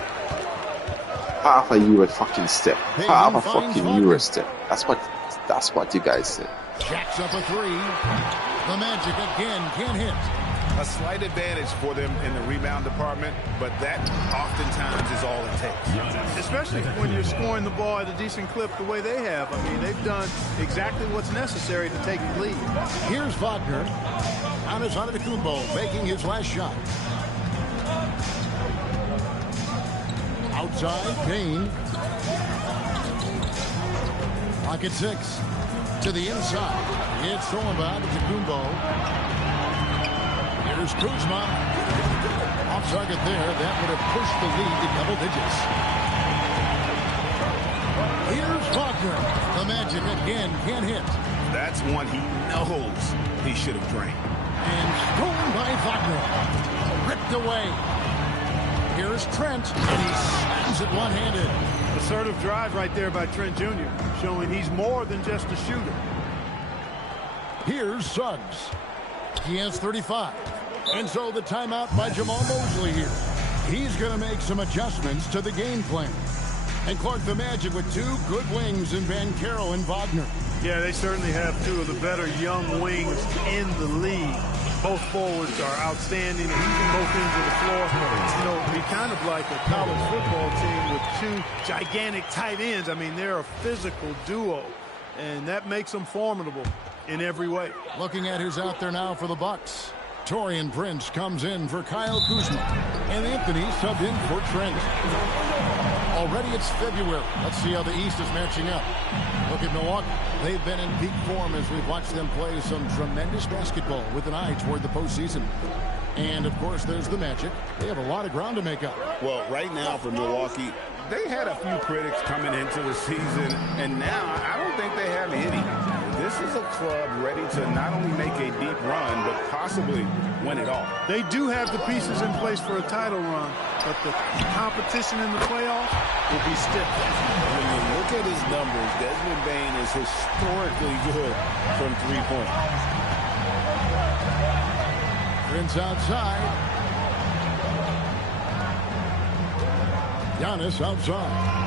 Half a Euro fucking step. Half a fucking Euro step. That's what you guys said. Jacks up a 3. The Magic again can't hit. A slight advantage for them in the rebound department, but that oftentimes is all it takes. Especially when you're scoring the ball at a decent clip the way they have. I mean, they've done exactly what's necessary to take the lead. Here's Wagner. Giannis Antetokounmpo making his last shot. Outside, Bain. Pocket 6. To the inside. It's thrown by Antetokounmpo. Here's Kuzma. Off target there. That would have pushed the lead to double digits. Here's Wagner. The Magic again can't hit. That's one he knows he should have drained. And stolen by Wagner. Ripped away. Here's Trent. And he slams it one-handed. Assertive drive right there by Trent Jr., showing he's more than just a shooter. Here's Suggs. He has 35. And so the timeout by Jamal Mosley here. He's going to make some adjustments to the game plan. And Clark, the Magic with 2 good wings in Banchero and Wagner. Yeah, they certainly have 2 of the better young wings in the league. Both forwards are outstanding, using both ends of the floor. You know, it'd be kind of like a college football team with 2 gigantic tight ends. I mean, they're a physical duo, and that makes them formidable in every way. Looking at who's out there now for the Bucks. Taurean Prince comes in for Kyle Kuzma. And Anthony subbed in for Trent. Already it's February. Let's see how the East is matching up. Look at Milwaukee. They've been in peak form as we've watched them play some tremendous basketball with an eye toward the postseason. And, of course, there's the Magic. They have a lot of ground to make up. Well, right now for Milwaukee, they had a few critics coming into the season, and now I don't think they have any. This is a club ready to not only make a deep run, but possibly win it all. They do have the pieces in place for a title run, but the competition in the playoffs will be stiff. When you look at his numbers, Desmond Bane is historically good from three-point. Prince outside. Giannis outside.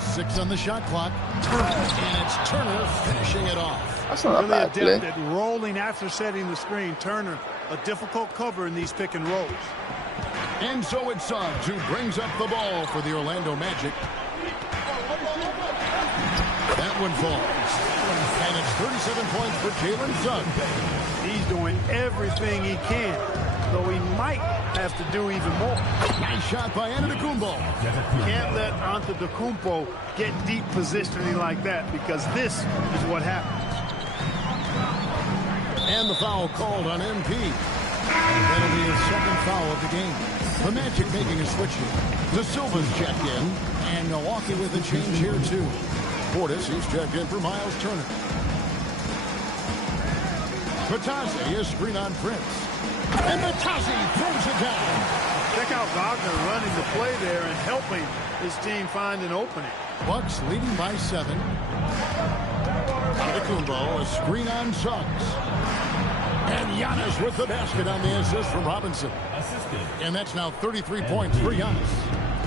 6 on the shot clock. And it's Turner finishing it off. That's not Really a bad adept play. at rolling after setting the screen. Turner, a difficult cover in these pick and rolls. And so it's Suggs who brings up the ball for the Orlando Magic. That one falls. And it's 37 points for Jalen Suggs. He's doing everything he can, though he might have to do even more. Nice shot by Antetokounmpo. Can't let Antetokounmpo get deep positioning like that, because this is what happens. And the foul called on MP. That'll be his second foul of the game. The Magic making a switch here. The Silvas checked in, and Milwaukee with a change here too. Portis is checked in for Miles Turner. Batazzi is screen on Prince. And Batazzi throws it down. Check out Wagner running the play there and helping his team find an opening. Bucks leading by 7. Antetokounmpo, a screen on Suggs. And Giannis with the basket on the assist from Robinson. And that's now 33 points for Giannis.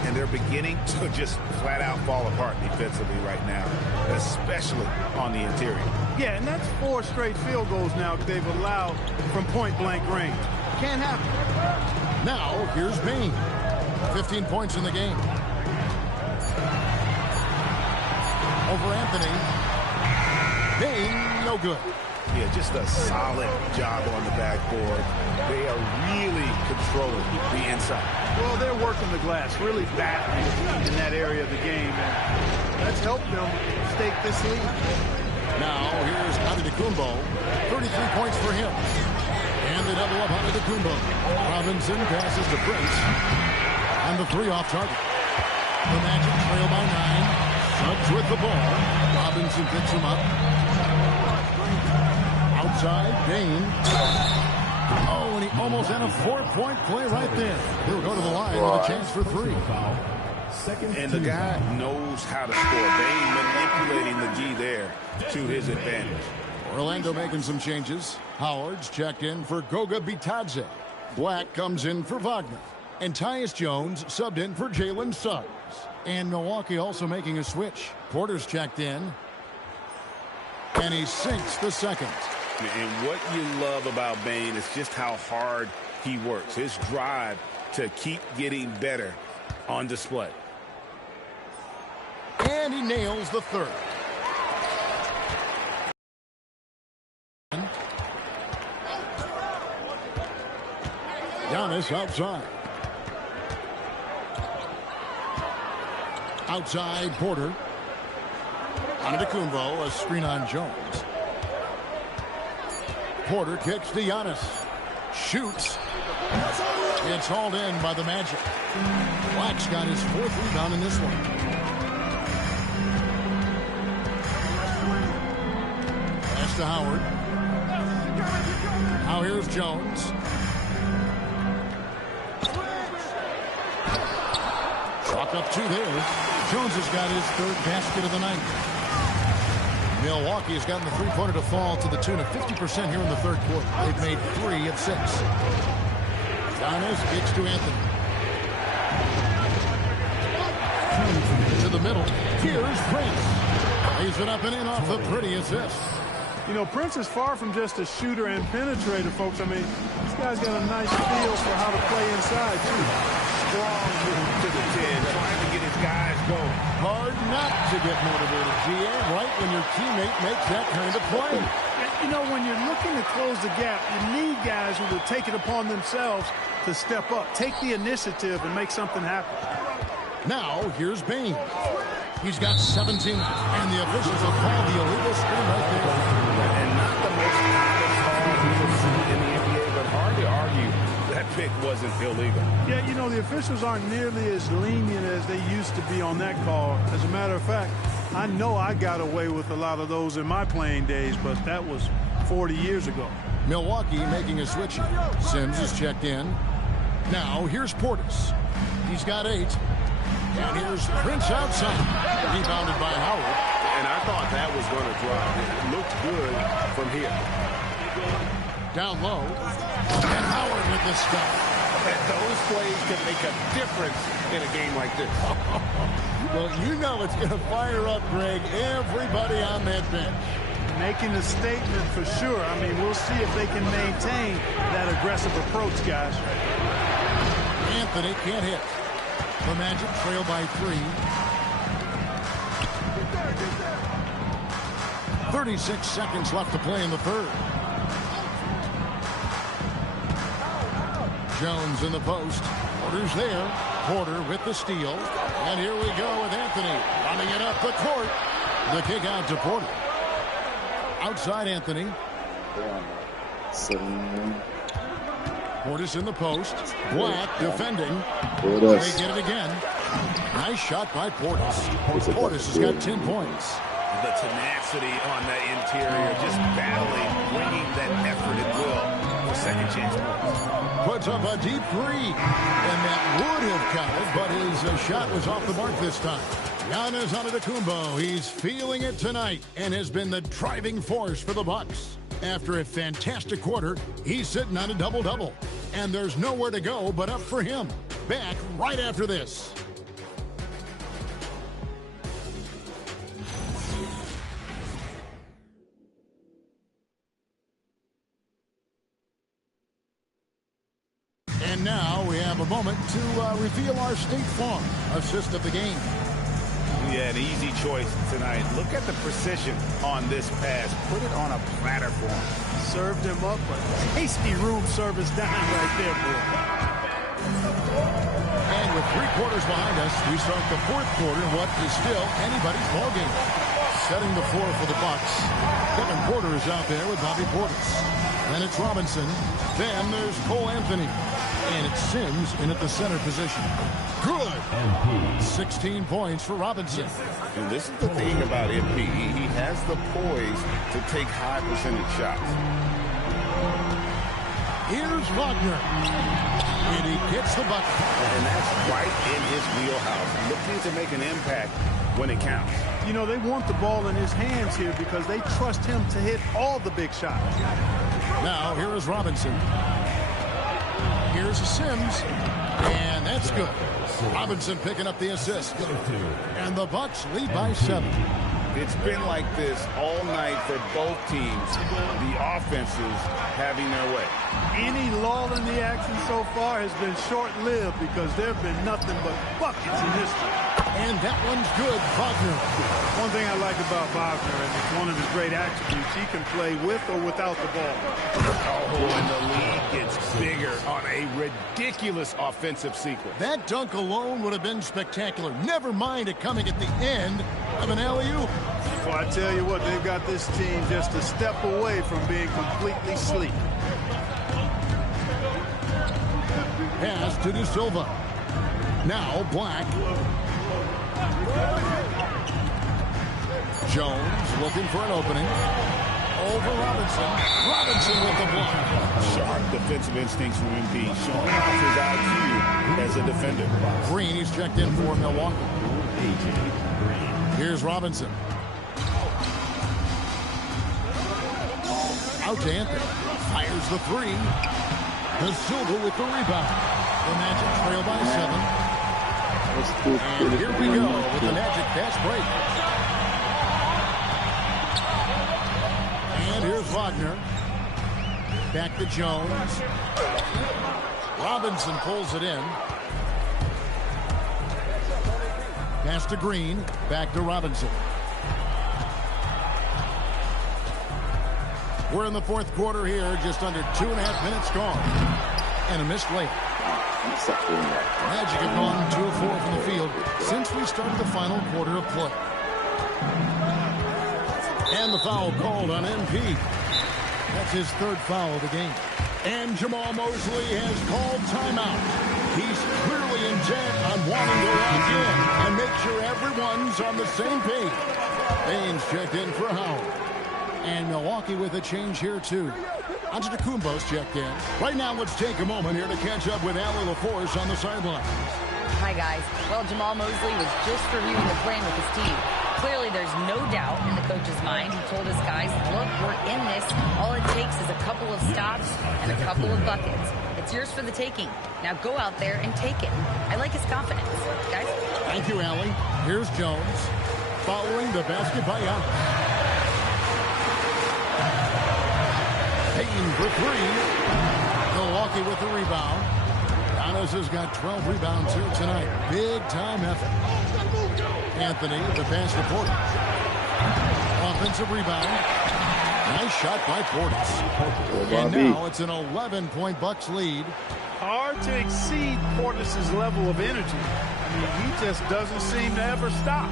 And they're beginning to just flat out fall apart defensively right now, especially on the interior. Yeah, and that's 4 straight field goals now they've allowed from point-blank range. Can't happen. Now, here's Bane. 15 points in the game. Over Anthony. Bane, no good. Yeah, just a solid job on the backboard. They are really controlling the inside. Well, they're working the glass, really battling in that area of the game, and that's helped them stake this lead. Now, here's Antetokounmpo. 33 points for him. And they double up Antetokounmpo. Robinson passes to Prince. And the 3 off target. The Magic trail by 9. Suggs with the ball. Robinson picks him up. Outside, Bane. Oh, and he almost had a 4-point play right there. He'll go to the line with a chance for 3. And the guy knows how to score. Bane manipulating the G there to his advantage. Orlando making some changes. Howard's checked in for Goga Bitadze. Black comes in for Wagner. And Tyus Jones subbed in for Jalen Suggs. And Milwaukee also making a switch. Porter's checked in. And he sinks the second. And what you love about Bane is just how hard he works. His drive to keep getting better on display. And he nails the third. Giannis outside. Outside, Porter. Antetokounmpo, a screen on Jones. Porter kicks to Giannis. Shoots. It's hauled in by the Magic. Black's got his 4th rebound in this one. Pass to Howard. Now here's Jones. Chalk up 2 there. Jones has got his 3rd basket of the night. Milwaukee has gotten the three-pointer to fall to the tune of 50% here in the 3rd quarter. They've made 3 of 6. Giannis kicks to Anthony. To the middle. Here's Prince. Lays it up and in off the pretty assist. You know, Prince is far from just a shooter and penetrator, folks. I mean, this guy's got a nice feel for how to play inside, too. Strong move to the 10, trying to get his guys going. Hard not to get motivated, GA, right when your teammate makes that kind of play. You know, when you're looking to close the gap, you need guys who will take it upon themselves to step up, take the initiative, and make something happen. Now, here's Bane. He's got 17, and the officials have called the illegal screen right there. And not the most isn't illegal. Yeah, you know, the officials aren't nearly as lenient as they used to be on that call. As a matter of fact, I know I got away with a lot of those in my playing days, but that was 40 years ago. Milwaukee making a switch. Sims is checked in. Now here's Portis. He's got 8. And here's Prince outside. Rebounded by Howard. And I thought that was going to drive. It looked good from here. Down low. And Howard with the stop. And those plays can make a difference in a game like this. Well, you know it's going to fire up, Greg, everybody on that bench. Making a statement for sure. I mean, we'll see if they can maintain that aggressive approach, guys. Anthony can't hit. The Magic trail by 3. 36 seconds left to play in the third. Jones in the post. Porter's there. Porter with the steal. And here we go with Anthony running it up the court. The kick out to Porter. Outside Anthony. Portis in the post. Black defending. They get it again. Nice shot by Portis. Portis has got 10 points. The tenacity on the interior, just battling, bringing that effort at will for second chance points. Puts up a deep 3. And that would have counted, but his shot was off the mark this time. Giannis Antetokounmpo, he's feeling it tonight and has been the driving force for the Bucks. After a fantastic quarter, he's sitting on a double-double. And there's nowhere to go but up for him. Back right after this. And now we have a moment to reveal our State Farm assist of the game. Yeah, an easy choice tonight. Look at the precision on this pass. Put it on a platter for him. Served him up a tasty room service dime right there, boy. And with 3 quarters behind us, we start the 4th quarter in what is still anybody's ballgame. Setting the floor for the Bucks. Kevin Porter is out there with Bobby Portis. Then it's Robinson. Then there's Cole Anthony. And it's Sims in at the center position. Good. 16 points for Robinson. And this is the thing about MP. He has the poise to take high percentage shots. Here's Wagner. And he gets the bucket. And that's right in his wheelhouse. Looking to make an impact when it counts. You know, they want the ball in his hands here because they trust him to hit all the big shots. Now, here is Robinson. Here's Sims. And that's good. Robinson picking up the assist. And the Bucks lead by 7. It's been like this all night for both teams. The offenses having their way. Any lull in the action so far has been short-lived because there have been nothing but buckets in this one. And that one's good, Wagner. One thing I like about Wagner, and it's one of his great attributes, he can play with or without the ball. Oh, and the lead gets bigger on a ridiculous offensive sequence. That dunk alone would have been spectacular. Never mind it coming at the end of an alley-oop. Well, I tell you what, they've got this team just a step away from being completely sleep. Pass to De Silva. Now Black. Jones looking for an opening. Over Robinson. Robinson with the block. Sharp defensive instincts from MP. Showing off his IQ as a defender. Green, he's checked in for Milwaukee. Here's Robinson. Out to Anthony. Fires the 3. De Silva with the rebound. The Magic trail by 7. And here we go with the Magic fast break. And here's Wagner. Back to Jones. Robinson pulls it in. Pass to Green. Back to Robinson. We're in the 4th quarter here. Just under 2.5 minutes gone. And a missed layup. Magic have gone 2 of 4 from the field since we started the final quarter of play. And the foul called on MP. That's his 3rd foul of the game. And Jamal Mosley has called timeout. He's clearly intent on wanting to lock in and make sure everyone's on the same page. Baines checked in for Howard. And Milwaukee with a change here, too. Antetokounmpo's checked in. Right now, let's take a moment here to catch up with Allie LaForce on the sideline. Hi, guys. Well, Jamal Mosley was just reviewing the plan with his team. Clearly, there's no doubt in the coach's mind. He told his guys, look, we're in this. All it takes is a couple of stops and a couple of buckets. It's yours for the taking. Now go out there and take it. I like his confidence. Guys? Thank you, Allie. Here's Jones. Following the basket by Giannis. Payton for three. Milwaukee with the rebound. Giannis has got 12 rebounds here tonight. Big time effort. Anthony, the pass to Portis. Offensive rebound. Nice shot by Portis. And now it's an 11-point Bucks lead. Hard to exceed Portis' level of energy. I mean, he just doesn't seem to ever stop.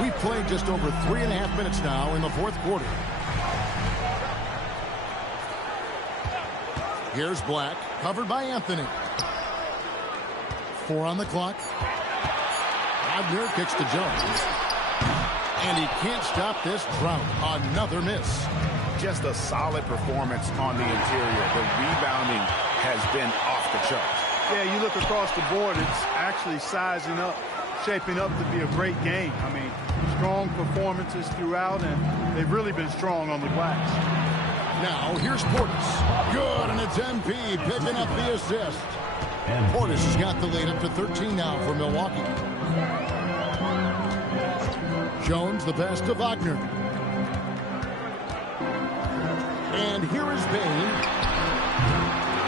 We've played just over 3.5 minutes now in the fourth quarter. Here's Black, covered by Anthony. 4 on the clock. Wagner kicks to Jones. And he can't stop this drought. Another miss. Just a solid performance on the interior. The rebounding has been off the charts. Yeah, you look across the board, it's actually sizing up, shaping up to be a great game. I mean, strong performances throughout, and they've really been strong on the glass. Now, here's Portis. Good, and it's MP picking up the assist. And Portis has got the lead up to 13 now for Milwaukee. Jones, the pass to Wagner. And here is Bain.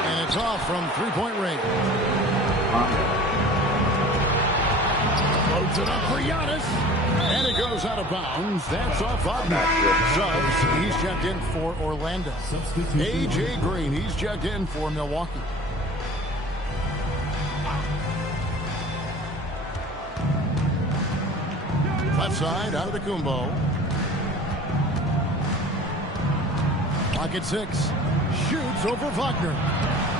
And it's off from three-point range. Loads it up for Giannis. And it goes out of bounds. That's off Wagner. Subs, he's checked in for Orlando. A.J. Green, he's checked in for Milwaukee. Left side, out of the Kumbo. Clock at 6. Shoots over Wagner.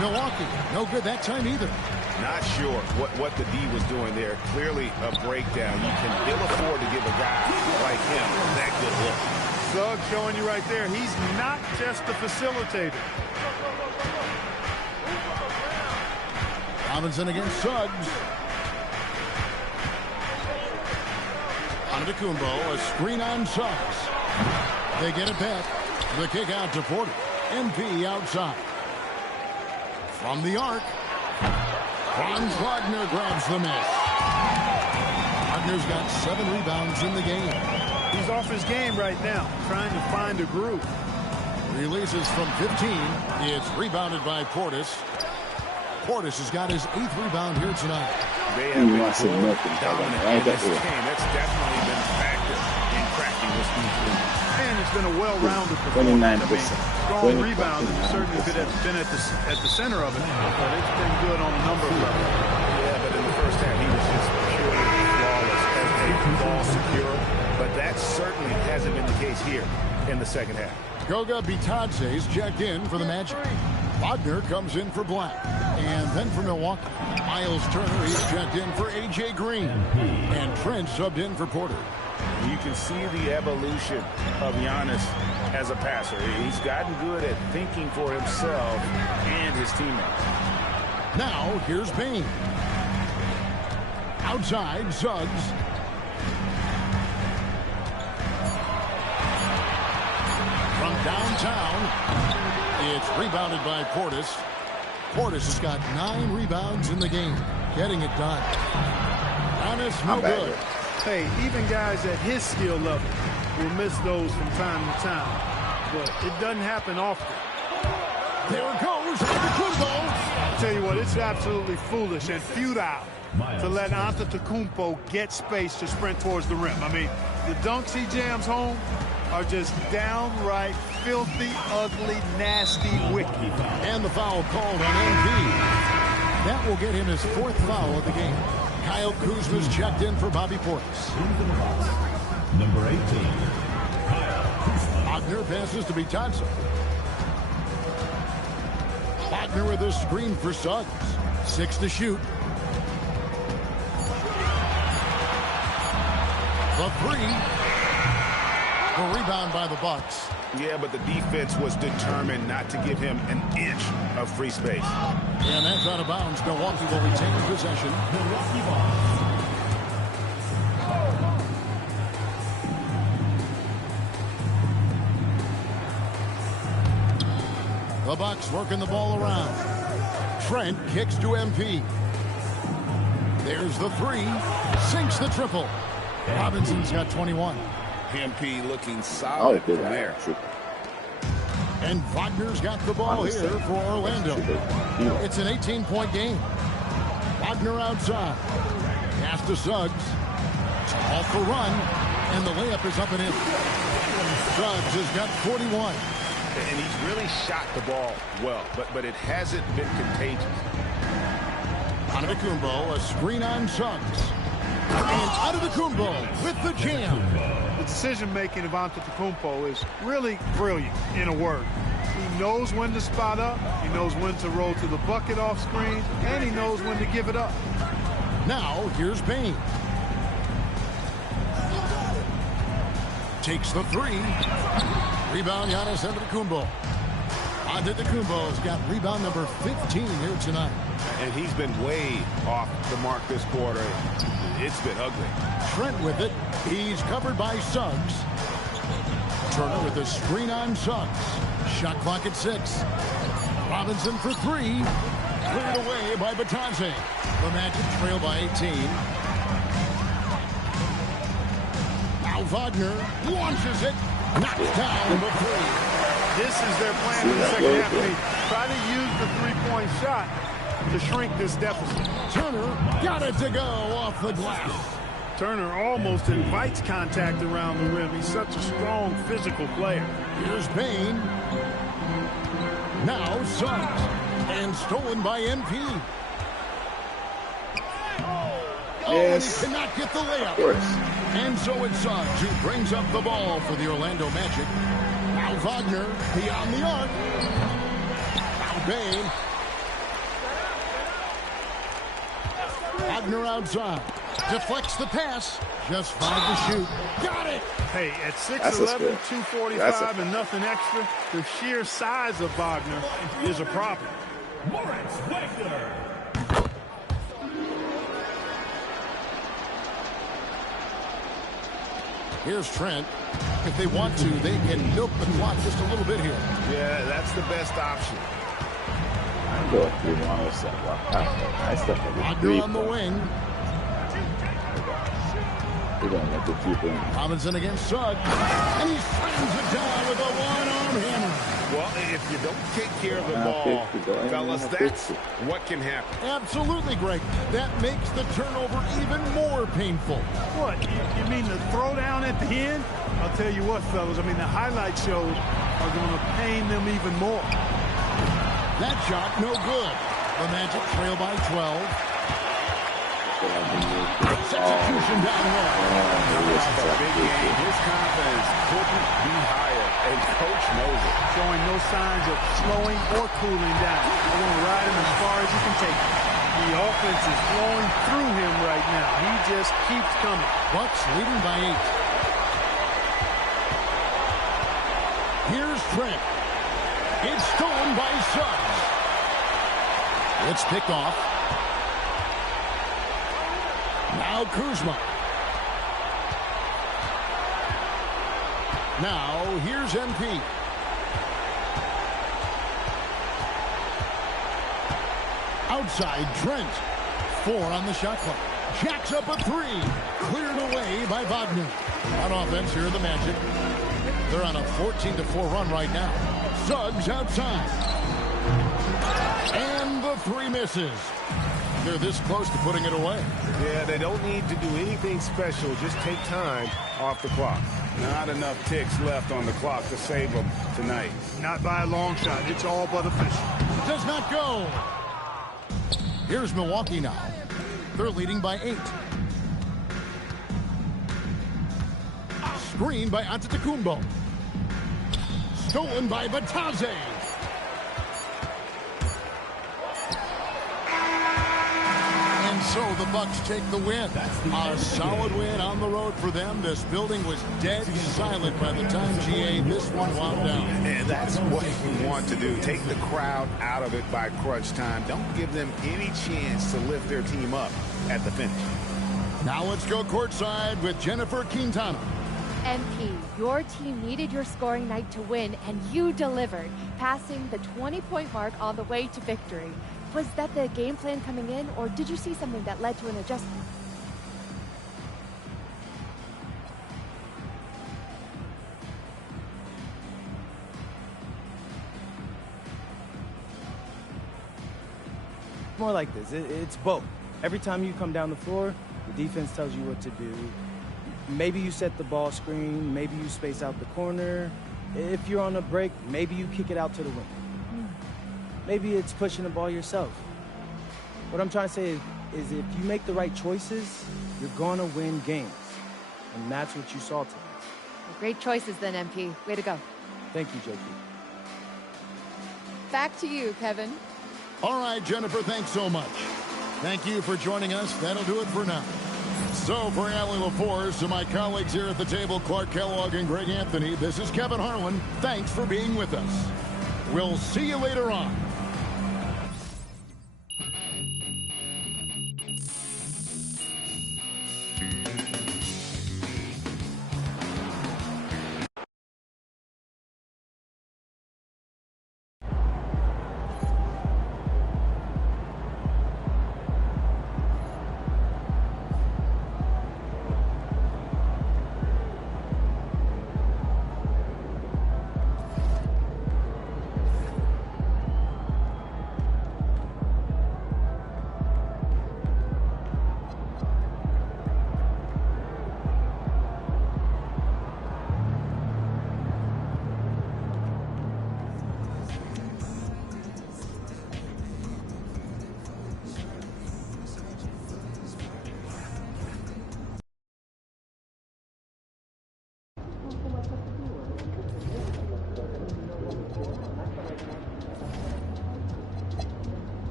Milwaukee, no good that time either. Not sure what the D was doing there. Clearly a breakdown. You can ill afford to give a guy like him that good look. Suggs showing you right there, he's not just a facilitator. Robinson against Suggs. Antetokounmpo, a screen on Suggs. They get it back. The kick out to Porter. MP outside. From the arc. Franz Wagner grabs the miss. Wagner's got 7 rebounds in the game. He's off his game right now, trying to find a groove. Releases from 15. It's rebounded by Portis. Portis has got his 8th rebound here tonight. They have been dominant in this game. That's definitely been a factor in cracking this defense. And it's been a well-rounded performance. 29%. Strong rebounds have certainly been at the center of it, but it's been good on a number of levels. Yeah, but in the first half, he was just purely flawless as a ball secure. But that certainly hasn't been the case here in the second half. Goga Bitadze's checked in for the Magic. Wagner comes in for Black. And then for Milwaukee, Miles Turner, he's checked in for A.J. Green. And Trent subbed in for Porter. You can see the evolution of Giannis as a passer. He's gotten good at thinking for himself and his teammates. Now, here's Bain. Outside, Suggs. From downtown, it's rebounded by Portis. Portis has got 9 rebounds in the game, getting it done. Giannis, no good. Hey, even guys at his skill level will miss those from time to time, but it doesn't happen often. There it goes. I'll tell you what, it's absolutely foolish and futile to let Antetokounmpo get space to sprint towards the rim. I mean, the dunks he jams home are just downright filthy, ugly, nasty, wicked. And And the foul called on MP. That will get him his 4th foul of the game. Kyle Kuzma's checked in for Bobby Portis. Number 18, Kyle Kuzma. Wagner passes to Betanza. Wagner with a screen for Suggs. 6 to shoot. The 3. The rebound by the Bucks. Yeah, but the defense was determined not to give him an inch of free space. And that's out of bounds. Milwaukee will retain possession. Milwaukee ball. The Bucks working the ball around. Trent kicks to MP. There's the 3. Sinks the triple. Robinson's got 21. MP looking solid from there. And Wagner's got the ball here for Orlando. It's an 18-point game. Wagner outside. Pass to Suggs. Off the run. And the layup is up and in. Suggs has got 41. And he's really shot the ball well, but it hasn't been contagious. Antetokounmpo, a screen on Suggs. And Antetokounmpo with the jam. The decision-making of Antetokounmpo is really brilliant, in a word. He knows when to spot up, he knows when to roll to the bucket off screen, and he knows when to give it up. Now, here's Payne. Takes the 3. Rebound, Giannis Antetokounmpo. Antetokounmpo's got rebound number 15 here tonight. And he's been way off the mark this quarter. It's been ugly. Trent with it. He's covered by Suggs. Turner with a screen on Suggs. Shot clock at 6. Robinson for 3. Cleared away by Betanze. The Magic trail by 18. Now Wagner launches it. Knocks down number 3. This is their plan in the second half. Try to use the three-point shot to shrink this deficit. Turner got it to go off the glass. Turner almost invites contact around the rim. He's such a strong physical player. Here's Payne. Now Suggs. And stolen by MP. Yes. And he cannot get the layup. Of course. And so it's Suggs who brings up the ball for the Orlando Magic. Now Wagner beyond the arc. Now Payne. Wagner outside. Deflects the pass. Just 5 to shoot. Got it. Hey, at 6'11", 245, and nothing extra, the sheer size of Wagner is a problem. Moritz Wagner. Here's Trent. If they want to, they can milk the clock just a little bit here. Yeah, that's the best option. Wagner on the wing. Robinson against Suggs. And he slams it down with a one-arm hammer. Well, if you don't take care of the ball, fellas, that's what can happen. Absolutely, Greg. That makes the turnover even more painful. What? You mean the throwdown at the end? I'll tell you what, fellas. I mean, the highlight shows are going to pain them even more. That shot, no good. The Magic trail by 12. Execution down low. It's a big game. His confidence couldn't be higher, and Coach knows it. Showing no signs of slowing or cooling down. They're going to ride him as far as he can take him. The offense is flowing through him right now. He just keeps coming. Bucks leading by 8. Here's Trent. It's stolen by Suggs. It's picked off. Now Kuzma. Now here's MP. Outside Trent. 4 on the shot clock. Jacks up a 3. Cleared away by Wagner. On offense, here are the Magic. They're on a 14-4 run right now. Suggs outside. And the 3 misses. They're this close to putting it away. Yeah, they don't need to do anything special. Just take time off the clock. Not enough ticks left on the clock to save them tonight. Not by a long shot. It's all but official. does not go. Here's Milwaukee now. They're leading by 8. Screen by Antetokounmpo. Stolen by Batadze. And so the Bucks take the win. A solid win on the road for them. This building was dead silent by the time GA this one wound down. And that's what you want to do. Take the crowd out of it by crunch time. Don't give them any chance to lift their team up at the finish. Now let's go courtside with Jennifer Quintana. MP, your team needed your scoring night to win, and you delivered, passing the 20-point mark on the way to victory. Was that the game plan coming in, or did you see something that led to an adjustment? More like this. It's both. Every time you come down the floor, the defense tells you what to do. Maybe you set the ball screen. Maybe you space out the corner. If you're on a break, maybe you kick it out to the wing. Maybe it's pushing the ball yourself. What I'm trying to say is if you make the right choices, you're going to win games. And that's what you saw tonight. Great choices then, MP. Way to go. Thank you, JP. Back to you, Kevin. All right, Jennifer, thanks so much. Thank you for joining us. That'll do it for now. So for Allie LaForce, to my colleagues here at the table, Clark Kellogg and Greg Anthony, this is Kevin Harlan. Thanks for being with us. We'll see you later on.